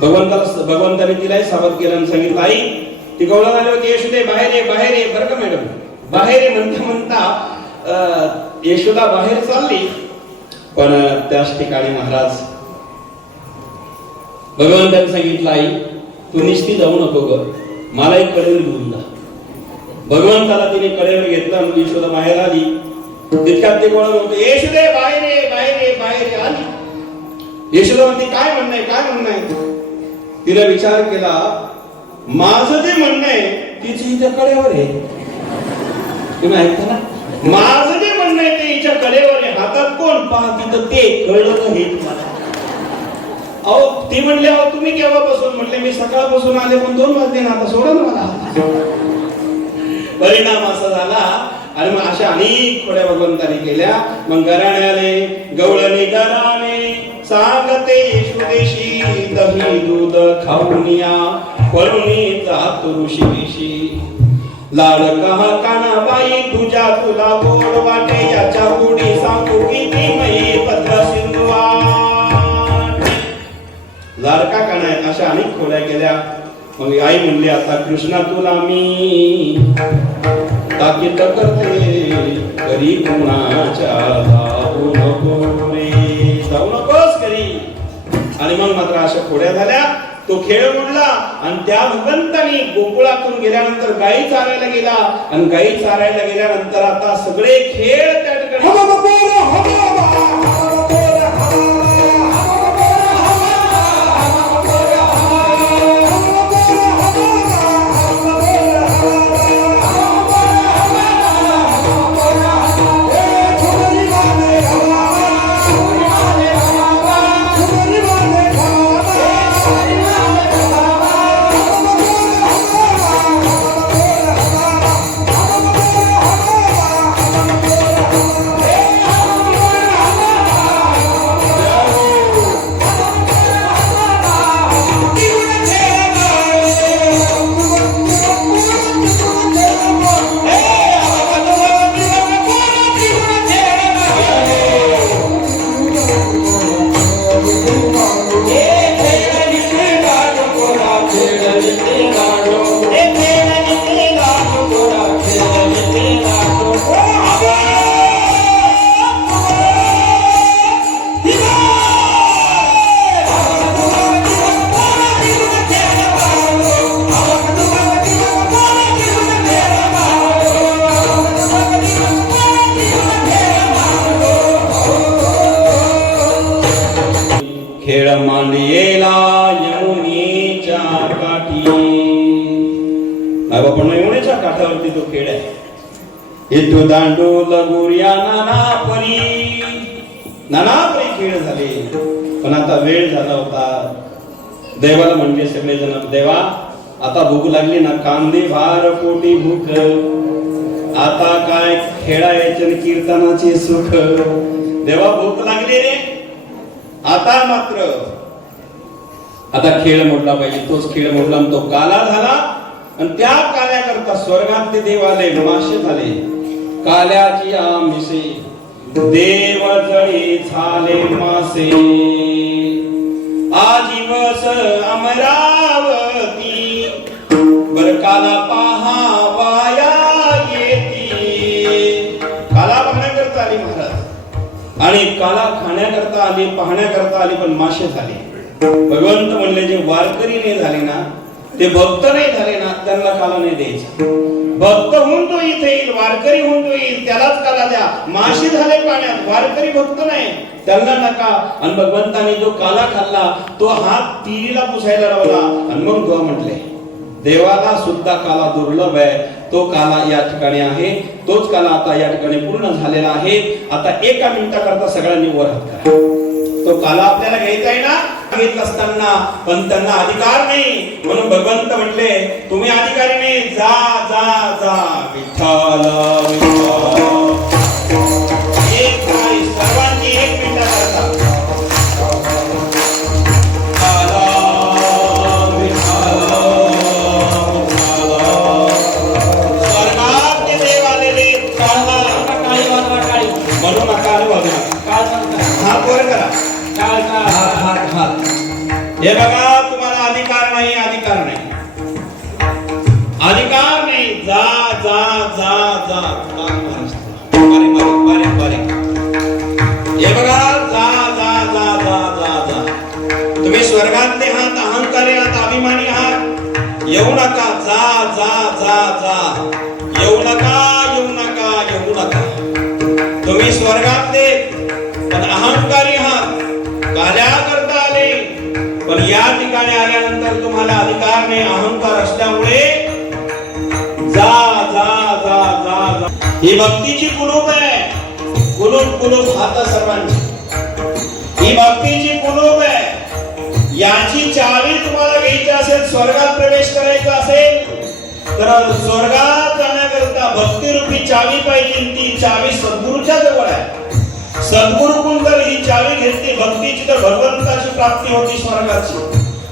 भगवंताने तिलाही सावध केलं आणि सांगितलं आई ती गवळण आली होती, येशुदे बाहेर ये, बाहेर ये. बरं का मॅडम, बाहेर ये म्हणता म्हणता यशोदा बाहेर चालली. पण त्याच ठिकाणी महाराज भगवंताने सांगितलं आई तू निश्चित जाऊ नको ग, मला एक कडेवर घेऊन जा. भगवंताला तिने कडेवर घेतलं आणि यशोदा बाहेर आली. तितक्यात ते कोण होते, येशुदे बाहेर ये, बाहेर ये, बाहेर ये. आली. यशोदा म्हणते काय म्हणणं आहे, काय म्हणणं आहे. तिने विचार केला, माझं जे म्हणणं आहे तिच्या हिच्या कडेवर आहे. तुम्ही ऐकता ना, माझं जे म्हणणं आहे ते हिच्या कडेवर आहे. हातात कोण पहा तिथं ते कळलं हे तुम्हाला. अहो ती म्हणले अहो तुम्ही केव्हापासून म्हटले मी सकाळपासून आले पण 2 वाजले ना आता सोडा ना मला. परिणाम असा झाला आणि मग अशा अनेक खोड्या भगवंतानी केल्या. मग घराण्याले गवळणी घराणे सांगते स्वदेशी दही दूध खाऊनिया पळुनी जात ऋषीशी लाड कहा कानाबाई तुझ्या तुला गोड वाटे याच्या पुढे सांगू किती मयी पत्र सिंधुवाट. लाडका काना आहेत अशा अनेक खोड्या केल्या. मग आई म्हणली आता कृष्णा तुला मी ताकीद करते करी कुणाच्या जाऊ नको रे जाऊ नकोस करी. आणि मग मात्र अशा खोड्या झाल्या. तो खेळ मोडला आणि त्या भगवंतानी गोकुळातून गेल्यानंतर गायी चारायला गेला आणि गायी चारायला गेल्यानंतर आता सगळे खेळ त्या ठिकाणी खेळ मांडियेला यमुनेच्या काठी. आपण यमुनेच्या काठावरती तो खेळ आहे. इथू दांडू लगोरिया नाना परी खेळ झाले. पण आता वेळ झाला होता. देवाला म्हणले सगळे जण देवा आता भूक लागली ना कांदे भार पोटी भूक आता काय खेळायचे कीर्तनाचे सुख. देवा भूक लागली रे. आता मात्र आता खेळ मोडला पाहिजे. तोच खेळ मोडला तो काला झाला आणि त्या काल्याकरता स्वर्गातले देव आले मासे झाले. काल्याची आमिषे देव जळी झाले मासे. आजीवस अमरावती बर काला पाहावाया येती. काला पाहण्याकरता आली महाराज आणि काला खाण्याकरता आली पाहण्याकरता आली पण मासे झाले. भगवंत म्हणले जे वारकरी नाही झाले ना ते भक्त नाही झाले ना त्यांना काला नाही द्यायचा. भक्त होऊन तो इथे येईल वारकरी होऊन तो येईल त्यालाच काला द्या. मासे झाले पाण्यात वारकरी भक्त नाही त्यांना नका. आणि भगवंताने जो काला खाल्ला तो हात तिरीला पुसायला लावला आणि मग तो म्हटले देवाला सुद्धा काला दुर्लभ आहे. तो काला या ठिकाणी आहे. तोच काला आता या ठिकाणी पूर्ण झालेला आहे. आता 1 मिनिटाकरता सगळ्यांनी वर हात करा. तो काला आपल्याला घ्यायचा आहे ना घेत असताना पण त्यांना अधिकार नाही म्हणून भगवंत म्हटले तुम्ही अधिकारी नाही. जा जा जा विठ्ठल सर्वांची 1 मिनिटाकरता हे बघा तुम्हाला अधिकार नाही अधिकार नाही अधिकार नाही. जा जा जा जा बारे बारे हे बघा जा जा जा जा जा जा. तुम्ही स्वर्गातले आहात अहंकारी आहात अभिमानी आहात. येऊ नका. जा जा जा जा येऊ नका येऊ नका येऊ नका. तुम्ही स्वर्गातले पण अहंकारी आहात. काल्या करता आले पण या ठिकाणी आल्यानंतर तुम्हाला अधिकार नाही अहंकार असल्यामुळे जा जा जा जा जा. ही भक्तीची कुलूप आहे. कुलूप कुलूप हात सर्वांची ही भक्तीची कुलूप आहे. याची चावी तुम्हाला घ्यायची असेल, स्वर्गात प्रवेश करायचा असेल तर स्वर्गात जाण्याकरता भक्तिरूपी चावी पाहिजे. ती चावी सद्गुरूच्या जवळ आहे. सद्गुरूकडून जर ही चावी घेतली भक्तीची तर भगवंताची प्राप्ती होती स्वर्गाची.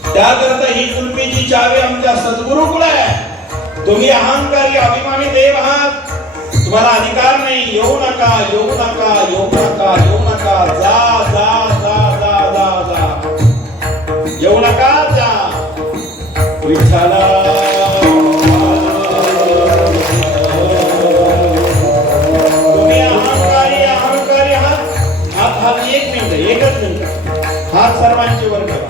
त्याकरता ही कुलपीची चावी आमच्या सद्गुरूकडे आहे. तुम्ही अहंकारी अभिमानी देव आहात, तुम्हाला अधिकार नाही. येऊ नका, येऊ नका, येऊ नका, येऊ नका, जा जा जा जा जा जा, येऊ नका, जा. विठ्ठला तुम्ही अहंकारी अहंकारी आहात. हात एक मिनिट, एकच मिनिट, हात सर्वांचे वर करा.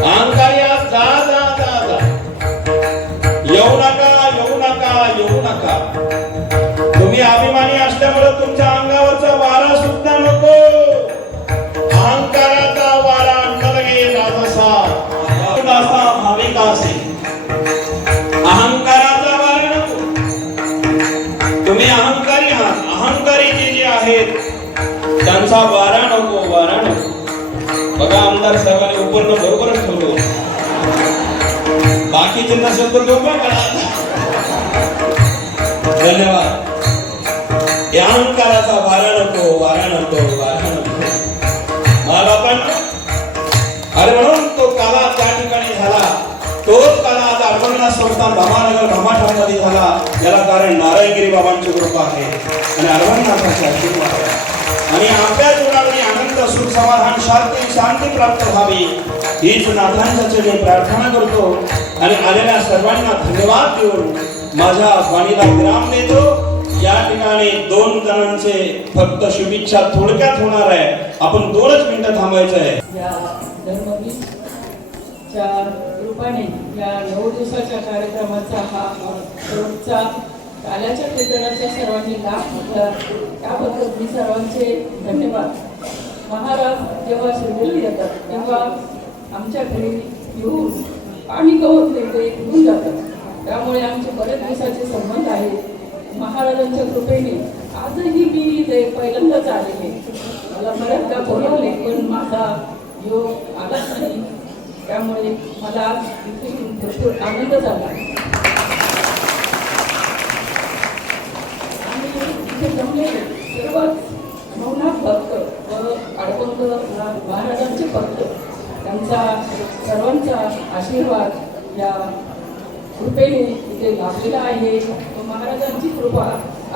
अहंकारी आहात, जा जा जा जा, येऊ नका, येऊ नका, येऊ नका. तुम्ही अभिमानी असल्यामुळे तुमच्या अंगावरचा वारा सुद्धा नको. अहंकाराचा वारा नलगे राजसा भाविका असे. अहंकाराचा वारा नको. तुम्ही अहंकारी आहात. अहंकारी जे आहेत त्यांचा वारा नको, वारा नको. बघा आमदार साहेबांनी उपरनं बरोबरच ठेवलं. बाकीचे नसेल तर डोकं करा. धन्यवाद. या अहंकाराचा वारा नको, वारा नको, वारा नको. मला पण अरे म्हणून तो काला त्या ठिकाणी झाला. तोच काला आता अरवंतनाथ संस्थान भामानगर भामाठामध्ये झाला. याला कारण नारायणगिरी बाबांची कृपा आहे आणि अरवंतनाथाचा आशीर्वाद आहे. आणि आपल्या जीवनामध्ये आनंद, सुख, समाधान, शांती प्राप्त व्हावी हीच नाथांच्या चरणी प्रार्थना करतो. आणि आलेल्या सर्वांना धन्यवाद देऊन माझ्या वाणीला विराम देतो. या ठिकाणी 2 जणांचे फक्त शुभेच्छा थोडक्यात होणार आहे. आपण 2च मिनिटं थांबायचं आहे. या धर्मवीरच्या रूपाने या 9 दिवसाच्या कार्यक्रमाचा हा रोजचा काल्याच्या कीर्तनाचा सर्वांनी लाभ घेतला त्याबद्दल मी सर्वांचे धन्यवाद. महाराज जेव्हा शिर्डीला येतात तेव्हा आमच्या घरी येऊन पाणी गवत नेते घेऊन जातात. त्यामुळे आमचे बरेच दिवसाचे संबंध आहेत. महाराजांच्या कृपेने आजही मी इथे पहिल्यांदाच आलेले. मला बऱ्याचदा बोलवले पण माझा योग आलाच नाही. त्यामुळे मला आज इथे भरपूर आनंद झाला. आणि इथे जमलेले सर्वच नवनाथ भक्त व अडवंत महाराजांचे भक्त त्यांचा सर्वांचा आशीर्वाद या कृपेने इथे लाभलेला आहे. महाराजांची कृपा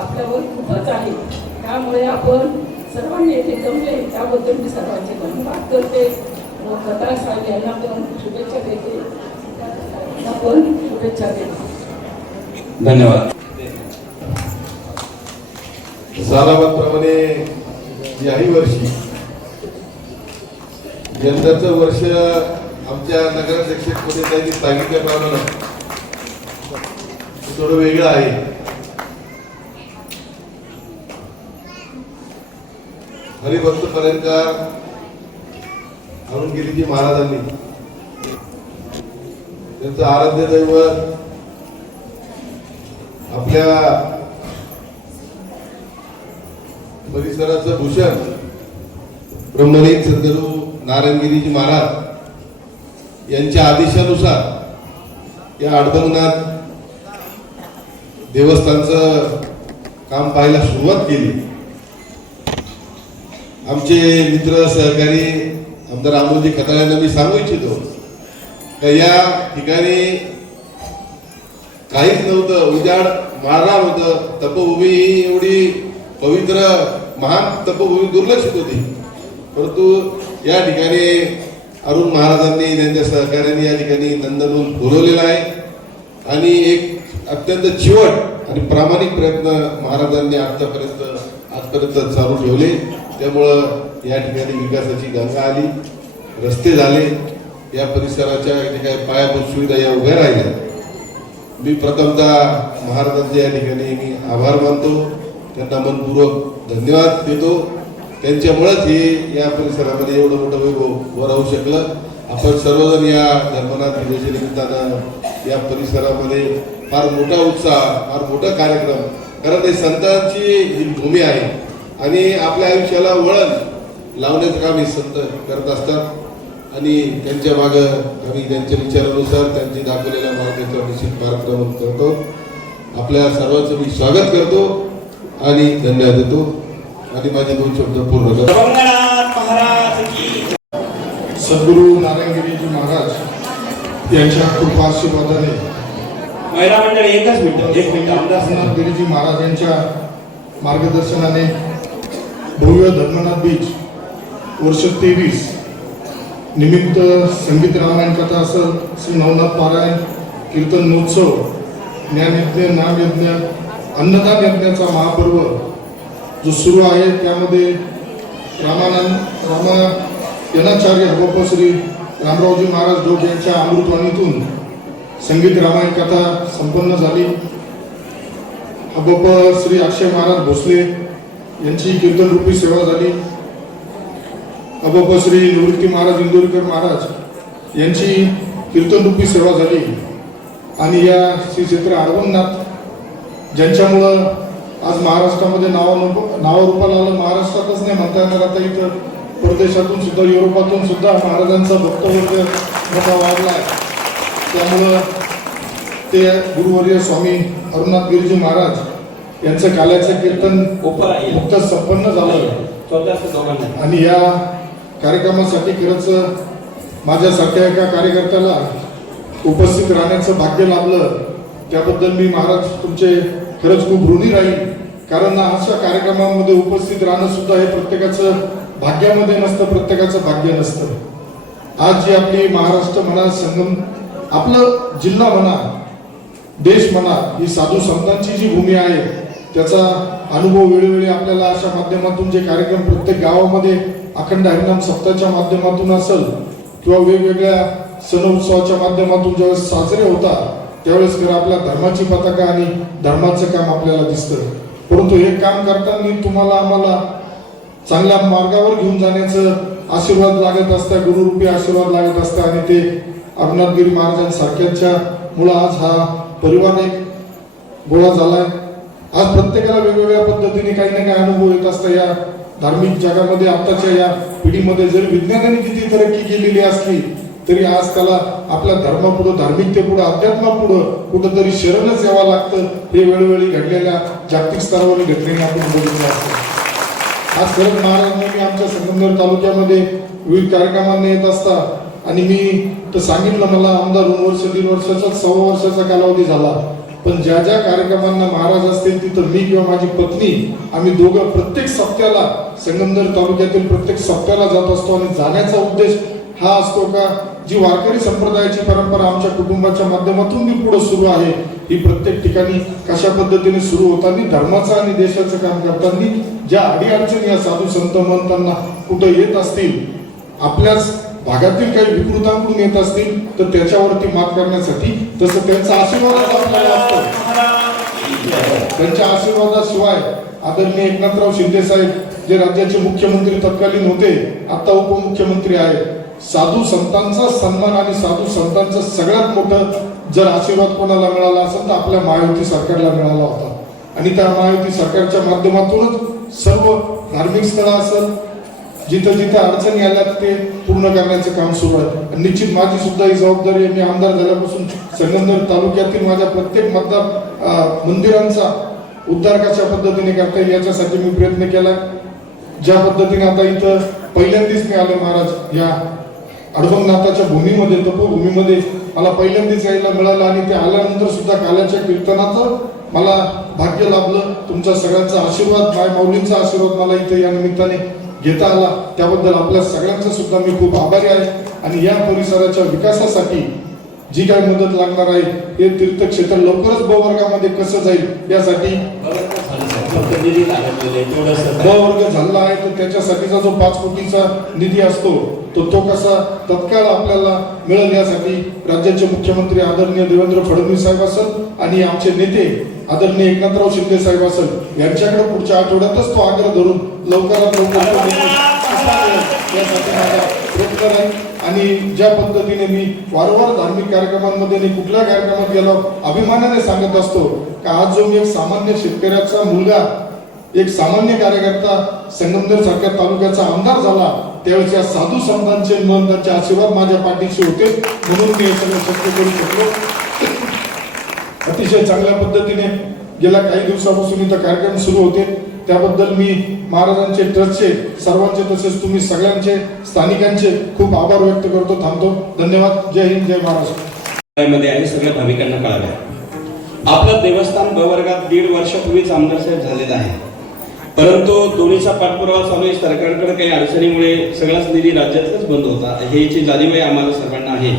आपल्यावर खूपच आहे. त्यामुळे आपण सर्वांनी येथे जमले त्याबद्दल मी सर्वांचे धन्यवाद करते व कथा साहेब यांना पण शुभेच्छा देते. आपण शुभेच्छा देते. धन्यवाद. सालाबादप्रमाणे याही वर्षी यंदाचं वर्ष आमच्या नगराध्यक्ष त्यांनी सांगितल्याप्रमाणे थोडं वेगळं आहे. हरिभक्त पर्यंतकार अरुणगिरीजी महाराजांनी त्यांचं आराध्य दैवत आपल्या परिसराचं भूषण ब्रह्मलीन सद्गुरू नारायणगिरीजी महाराज यांच्या आदेशानुसार या अडबंगनाथ देवस्थानचं काम पाहायला सुरुवात केली. आमचे मित्र सहकारी आमदार अमोलजी खताळ यांना मी सांगू इच्छितो की या ठिकाणी काहीच नव्हतं, उजाड माळरान होतं. तपभूमी ही एवढी पवित्र महान तपभूमी दुर्लक्षित होती. परंतु या ठिकाणी अरुण महाराजांनी त्यांच्या सहकार्याने या ठिकाणी नंदनवन बोलवलेला आहे आणि एक अत्यंत चिवट आणि प्रामाणिक प्रयत्न महाराजांनी आजपर्यंत चालू ठेवले. त्यामुळं या ठिकाणी विकासाची गंगा आली, रस्ते झाले, या परिसराच्या जे काही पायाभूत सुविधा या उभ्या राहिल्या. मी प्रथमतः महाराजांचे या ठिकाणी मी आभार मानतो, त्यांना मनपूर्वक धन्यवाद देतो. त्यांच्यामुळेच हे या परिसरामध्ये एवढं मोठं वैभव राहू शकलं. आपण सर्वजण या धर्मनाथ दिवसाच्या निमित्तानं या परिसरामध्ये फार मोठा उत्साह, फार मोठा कार्यक्रम, कारण हे संतांची ही भूमी आहे आणि आपल्या आयुष्याला वळण लावण्याचं काम हे संत करत असतात. आणि त्यांच्या मागं आम्ही त्यांच्या विचारानुसार त्यांची दाखवलेल्या मार्गाचा निश्चित कार्यक्रम करतो. आपल्या सर्वांचं मी स्वागत करतो आणि धन्यवाद देतो आणि माझे 2 शब्द पूर्ण करतो. रंगनाथ महाराज की सद्गुरू नारायणगिरीजी महाराज यांच्या कृपा आशीर्वादाने महिला मंडळ एकच मिनिट आमदार गिरीजी महाराजांच्या मार्गदर्शनाने भव्य धर्मनाथ बीच वर्ष 23 निमित्त संगीत रामायण कथा असेल, श्री नवनाथ पारायण, कीर्तन महोत्सव, ज्ञानयज्ञ, नामयज्ञ, अन्नदान यज्ञाचा महापर्व जो सुरू आहे त्यामध्ये रामायणाचार्य हबप श्री रामरावजी महाराज डोक यांच्या अमृतवाणीतून संगीत रामायण कथा संपन्न झाली. हबप श्री अक्षय महाराज भोसले यांची कीर्तन रूपी सेवा झाली. हबप श्री निवृत्ती महाराज इंदोरीकर महाराज यांची कीर्तन रूपी सेवा झाली. आणि या श्री क्षेत्र अडवणनाथ ज्यांच्यामुळं आज महाराष्ट्रामध्ये नावारूपाला आलं, महाराष्ट्रातच नाही म्हणता येणार, आता इथं परदेशातून सुद्धा, युरोपातून सुद्धा महाराजांचा भक्तवर्ग मोठा वाढला आहे. त्यामुळं ते गुरुवर्य स्वामी अरुणनाथ गिरीजी महाराज यांचं काल्याचं कीर्तन नुकतंच संपन्न झालं. आणि या कार्यक्रमासाठी खरंच माझ्यासारख्या एका कार्यकर्त्याला उपस्थित राहण्याचं भाग्य लाभलं, त्याबद्दल मी महाराज तुमचे खरंच खूप ऋणी राहील. कारण अशा कार्यक्रमामध्ये उपस्थित राहणं सुद्धा हे प्रत्येकाचं भाग्यामध्ये नसतं, प्रत्येकाचं भाग्य नसतं. आज जी आपली महाराष्ट्र म्हणा, संगम, आपलं जिल्हा म्हणा, देश म्हणा, ही साधू संतांची जी भूमी आहे त्याचा अनुभव वेळोवेळी आपल्याला अशा माध्यमातून जे कार्यक्रम प्रत्येक गावामध्ये अखंड हरिनाम सप्ताहाच्या माध्यमातून असेल किंवा वेगवेगळ्या सण उत्सवाच्या माध्यमातून ज्यावेळेस साजरे होतात त्यावेळेस खरं आपल्या धर्माची पताका आणि धर्माचं काम आपल्याला दिसतं. परंतु हे काम करताना तुम्हाला आम्हाला चांगल्या मार्गावर घेऊन जाण्याचं आशीर्वाद लागत असतात, गुरुरूपी आशीर्वाद लागत असतात. आणि ते अरुणनाथगिरी महाराजांसारख्यांच्या मुळे आज हा परिवार एक गोळा झालाय. आज प्रत्येकाला वेगवेगळ्या पद्धतीने काही ना काही अनुभव येत असतात. या धार्मिक जगामध्ये आताच्या या पिढीमध्ये जरी विज्ञानाने किती तरक्की केलेली असली तरी आज त्याला आपल्या धर्मापुढं, धार्मिकतेपुढं, अध्यात्मापुढं कुठंतरी शरणच यावं लागतं. हे वेळोवेळी घडलेल्या जागतिक स्तरावर घटनेने आपण बघितलं असतं. आज खरंच महाराजांनी आमच्या संगमनेर तालुक्यामध्ये विविध कार्यक्रमांना येत असतात. आणि मी तर सांगितलं, मला आमदार 2 वर्ष 1.5 वर्षाचा 1.25 वर्षाचा कालावधी झाला, पण ज्या ज्या कार्यक्रमांना महाराज असतील तिथं मी किंवा माझी पत्नी आम्ही दोघं प्रत्येक सप्त्याला संगमनेर तालुक्यातील प्रत्येक सप्त्याला जात असतो. आणि जाण्याचा उद्देश हा असतो का जी वारकरी संप्रदायाची परंपरा आमच्या कुटुंबाच्या माध्यमातून मी पुढे सुरू आहे, ही प्रत्येक ठिकाणी कशा पद्धतीने सुरू होताना धर्माचं आणि देशाचं काम करताना ज्या अडीअडचणी या साधू संत म्हणताना कुठे येत असतील, आपल्याच भागातील काही विकृतांकडून येत असतील तर त्याच्यावरती मात करण्यासाठी तसं त्यांचा आशीर्वाद आपल्याला असतो. त्यांच्या आशीर्वादाशिवाय आदरणीय एकनाथराव शिंदे साहेब जे राज्याचे मुख्यमंत्री तत्कालीन होते, आता उपमुख्यमंत्री आहेत, साधू संतांचा सन्मान आणि साधू संतांचं सगळ्यात मोठं जर आशीर्वाद कोणाला मिळाला असेल तर आपल्या महायुती सरकारला मिळाला होता. आणि त्या महायुती सरकारच्या माध्यमातूनच सर्व धार्मिक स्थळं असेल, जिथं जिथं अडचणी आल्या ते पूर्ण करण्याचं काम सुरू आहे. निश्चित माझी सुद्धा ही जबाबदारी आहे. मी आमदार झाल्यापासून संगमनेर तालुक्यातील माझ्या प्रत्येक मतदार मंदिरांचा उद्धार कशा पद्धतीने करता येईल याच्यासाठी मी प्रयत्न केला. ज्या पद्धतीने आता इथं पहिल्यांदाच मी आलो महाराज या अडवंगनाथाच्या भूमीमध्ये, तपोभूमीमध्ये मला पहिल्यांदाच यायला मिळालं. आणि ते आल्यानंतर सुद्धा काल्याच्या कीर्तनाचं मला भाग्य लाभलं. तुमचा सगळ्यांचा आशीर्वाद, माय माऊलींचा आशीर्वाद मला इथे या निमित्ताने घेता आला, त्याबद्दल आपल्या सगळ्यांचा सुद्धा मी खूप आभारी आहे. आणि या परिसराच्या विकासासाठी जी काही मदत लागणार आहे हे तीर्थक्षेत्र लवकरच ब वर्गामध्ये कसं जाईल यासाठी ब वर्ग झाला आहे, तर त्याच्यासाठीचा जो 5 कोटीचा निधी असतो तो कसा तत्काळ आपल्याला मिळेल यासाठी राज्याचे मुख्यमंत्री आदरणीय देवेंद्र फडणवीस साहेब असेल आणि आमचे नेते आदरणीय एकनाथराव शिंदे साहेब असेल यांच्याकडे पुढच्या आठवड्यातच तो आग्रह धरून लवकरात लवकर यासाठी माझा प्रयत्न राहील. आणि ज्या पद्धतीने मी वारंवार धार्मिक कार्यक्रमांमध्ये आणि कुठल्या कार्यक्रमात गेलो अभिमानाने सांगत असतो की आज जो मी एक सामान्य शेतकऱ्याचा मुलगा, एक सामान्य कार्यकर्ता संगमनेर सारख्या तालुक्याचा आमदार झाला, त्यावेळेस या साधू संतांचे महंतांचे आशीर्वाद माझ्या पाठीशी होते, म्हणून मी हे सगळं शक्य करू शकलो. अतिशय चांगल्या पद्धतीने गेल्या काही दिवसापासून इथं कार्यक्रम सुरू होते, त्याबद्दल मी महाराजांचे ट्रस्टचे सर्वांचे तसेच तुम्ही सगळ्यांचे स्थानिकांचे खूप आभार व्यक्त करतो. थांबतो. धन्यवाद. जय हिंद, जय महाराष्ट्र. मध्ये आहे सगळ्या भाविकांना कळालं. आपलं देवस्थान ब वर्गात 1.5 वर्षापूर्वीच आमदार साहेब झालेला आहे, परंतु दोन्हीचा पाठपुरावा चालू आहे. सरकारकडे काही अडचणीमुळे सगळाच निधी राज्यातलाच बंद होता, ह्याची जाणीव आम्हाला सर्वांना आहे.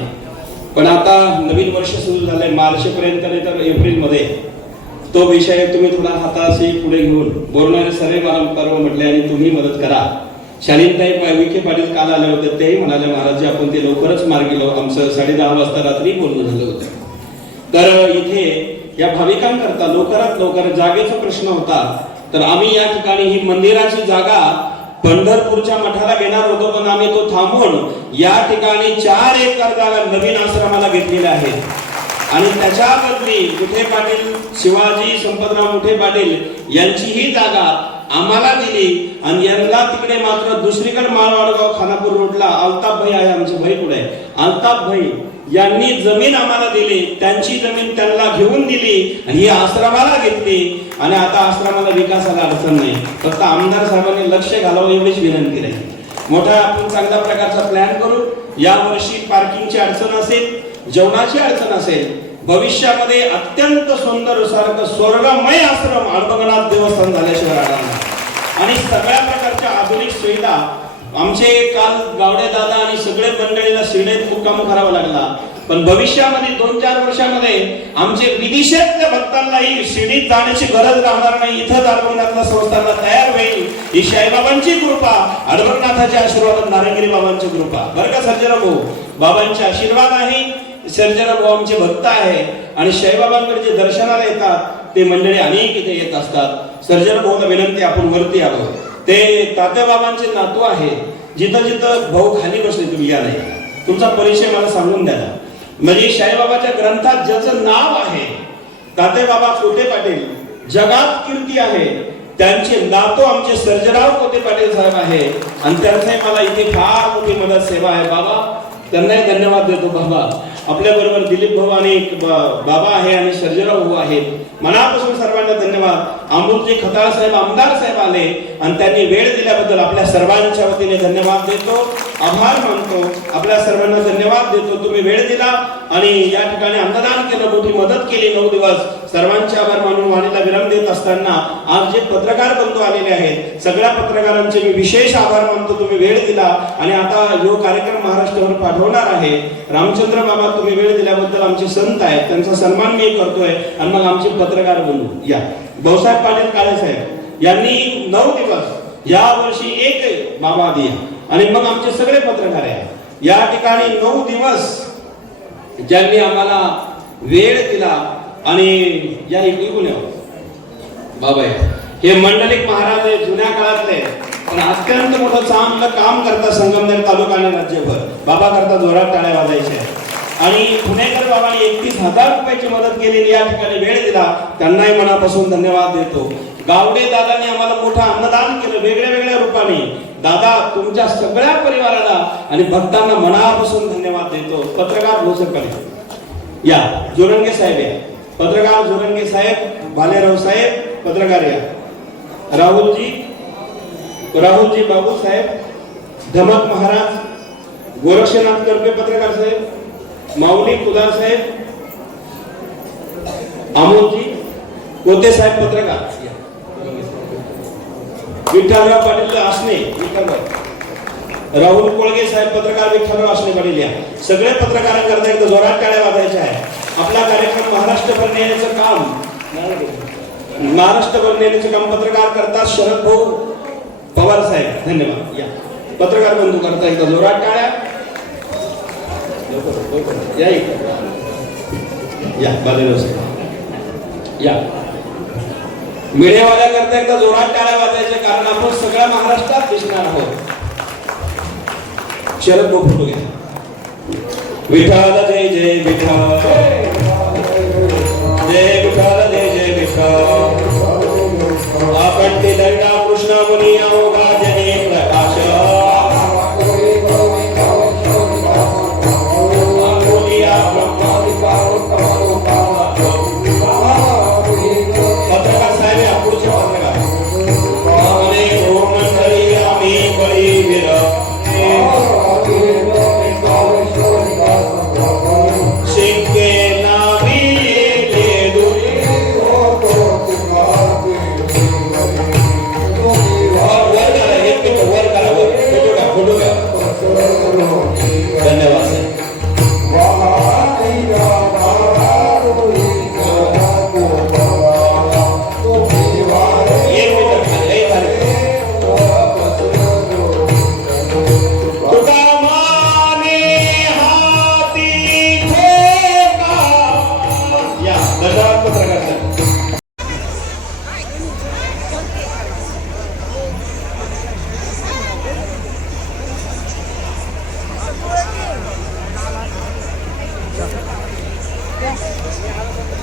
पण आता नवीन वर्ष सुरू झालंय, मार्चपर्यंत नाही तर एप्रिलमध्ये तो विषय तुम्ही थोडा हाताशी पुढे घेऊन बोलणारे सर्व मला पर्व म्हटले आणि तुम्ही मदत करा. शालीनताई विखे पाटील काल आले होते, तेही म्हणाले महाराज आपण ते लवकरच मार्गी लावू. आमचं 10:30 वाजता रात्री बोलणं झालं होतं. तर इथे या भाविकांकरता लवकरात लवकर जागेचा प्रश्न होता, तर आम्ही या ठिकाणी ही मंदिराची जागा पंढरपूरच्या मठाला घेणार होतो, पण आम्ही तो थांबवून या ठिकाणी 4 एकर जागा नवीन आश्रमाला घेतलेल्या आहे. आणि त्याच्या बदली मुठे पाटील शिवाजी संपतराव मुठे पाटील यांची ही जागा आम्हाला दिली आणि यांना तिकडे मात्र दुसरीकडे माळवाडगाव खानापूर रोडला अल्ताफ भाई आहे, आमचे भाई पुढे अल्ताफ भाई यांनी जमीन आम्हाला दिली, त्यांची जमीन त्यांना घेऊन दिली आणि ही आश्रमाला घेतली. आणि आता आश्रमाला विकासाला अडचण नाही, फक्त आमदार साहेबांनी लक्ष घालावं एवढीच विनंती आहे. मोठा आपण चांगल्या प्रकारचा प्लॅन करू. या वर्षी पार्किंगची अडचण असेल, जेवणाची अडचण असेल, भविष्यामध्ये अत्यंत सुंदर सारखं स्वर्गमय आश्रम अडबंगनाथ देवस्थान झाल्याशिवाय राहणार नाही. आणि सगळ्या प्रकारच्या आधुनिक सुविधा आमचे काल गावडे दादा आणि सगळे मंडळीला शिर्डीत मुक्काम करावा लागला, पण भविष्यामध्ये 2-4 वर्षामध्ये आमचे विदेशातल्या भक्तांनाही शिर्डीत जाण्याची गरज राहणार नाही. इथं अडबंगनाथला संस्थांना तयार होईल. ही साईबाबांची कृपा, अडबंगनाथाचे आशीर्वाद, नारायणगिरी बाबांची कृपा. बरं का सर्जेराव भाऊ, बाबांचे आशीर्वाद आहे. सर्जेराव भाऊ आमचे भक्त आहे आणि साईबाबांकडे जे दर्शनाला येतात ते मंडळी अनेक इथे येत असतात. सर्जेराव भाऊला विनंती आपण वरती यावं. ते तात्याबाबांचे नातू आहे. जिथं जिथं भाऊ खाली बसले तुम्ही या नाही, तुमचा परिचय मला सांगून द्या. म्हणजे साईबाबाच्या ग्रंथात ज्याचं नाव आहे तात्याबाबा कोते पाटील, जगात कीर्ती आहे, त्यांचे नातू आमचे सर्जेराव कोते पाटील साहेब आहे आणि त्यांचे मला इथे फार मोठी मदत सेवा आहे. बाबा त्यांनाही धन्यवाद देतो. बाबा आपल्या बरोबर दिलीप भाऊ आणि बाबा आहे आणि सर्जेराव भाऊ आहेत. मनापासून सर्वांना धन्यवाद. अमृतजी खताळ साहेब आमदार साहेब आले आणि त्यांनी वेळ दिल्याबद्दल आपल्या सर्वांच्या वतीने धन्यवाद देतो, आभार मानतो. आपल्या सर्वांना धन्यवाद देतो. तुम्ही वेळ दिला आणि या ठिकाणी अन्नदान केलं, मोठी मदत केली 9 दिवस. सर्वांचे आभार मानून वाणीला विराम देत असताना आज जे पत्रकार बंधू आलेले आहेत सगळ्या पत्रकारांचे मी विशेष आभार मानतो. तुम्ही वेळ दिला आणि आता जो कार्यक्रम महाराष्ट्रावर पाठवणार आहे. रामचंद्र बाबा तुम्ही वेळ दिल्याबद्दल आमचे संत आहेत, त्यांचा सन्मान मी करतोय. आणि मग आमचे पत्रकार बंधू या भाऊसाहेब पाटील काळे साहेब यांनी 9 दिवस या वर्षी एक बाबा दिया आणि मग आमचे सगळे पत्रकार आहेत या ठिकाणी 9 दिवस ज्यांनी आम्हाला वेळ दिला. आणि या इकडून बाबा हे मंडलिक महाराज आहे, जुन्या काळातले, पण अत्यंत मोठं चांगलं काम करता संगमनेर तालुका आणि राज्यभर. बाबा करता जोरात टाळ्या वाजायच्या. आणि पुणेकर बाबांनी 31,000 रुपयाची मदत केलेली, या ठिकाणी वेळ दिला, त्यांनाही मनापासून धन्यवाद देतो. गावडे दादांनी आम्हाला मोठं अन्नदान केलं वेगळ्या वेगळ्या रूपाने. दादा तुमच्या सगळ्या परिवाराला आणि भक्तांना मनापासून धन्यवाद देतो. पत्रकार भोसरकडे या, जोरंगे साहेब या, पत्रकार जोरंगे साहेब, भालेराव साहेब पत्रकार या, राहुलजी बाबू साहेब, धमक महाराज, गोरक्षनाथ करपे पत्रकार साहेब, माऊली कुदार साहेब, अमोलजी कोते साहेब पत्रकार, विठ्ठलराव पाटील आसने, राहुल कोळगे साहेब पत्रकार, विठ्ठलराव आसने पाटील या. सगळे पत्रकारांकरता एकदा जोरात टाळ्या वाजायच्या आहे. आपला कार्यक्रम महाराष्ट्रभर नेण्याचं काम पत्रकार करतात शरद भाऊ पवार साहेब. धन्यवाद. या पत्रकार बंधू करता एकदा जोरात टाळ्या. या बालेराव साहेब या. मीडियावाल्या करता एकदा जोरात टाळ्या वाजायचे, कारण आपण सगळ्या महाराष्ट्रात दिसणार आहोत. शरद भाऊ फोटो घ्या. विठ्ठल जय जय विठ्ठल, जय विठ्ठल जय जय विठ्ठल. आपण ते दंडा कृष्ण मुनी अवघा जने प्रकाश,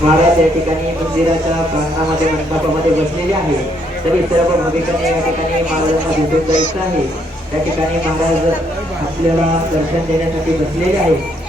महाराज या ठिकाणी मंदिराच्या प्रांगणामध्ये मंडपामध्ये बसलेले आहे. तरी सर्व भाविकांनी या ठिकाणी महाराजांना भेटून जायचं आहे. त्या ठिकाणी महाराज आपल्याला दर्शन देण्यासाठी बसलेले आहेत.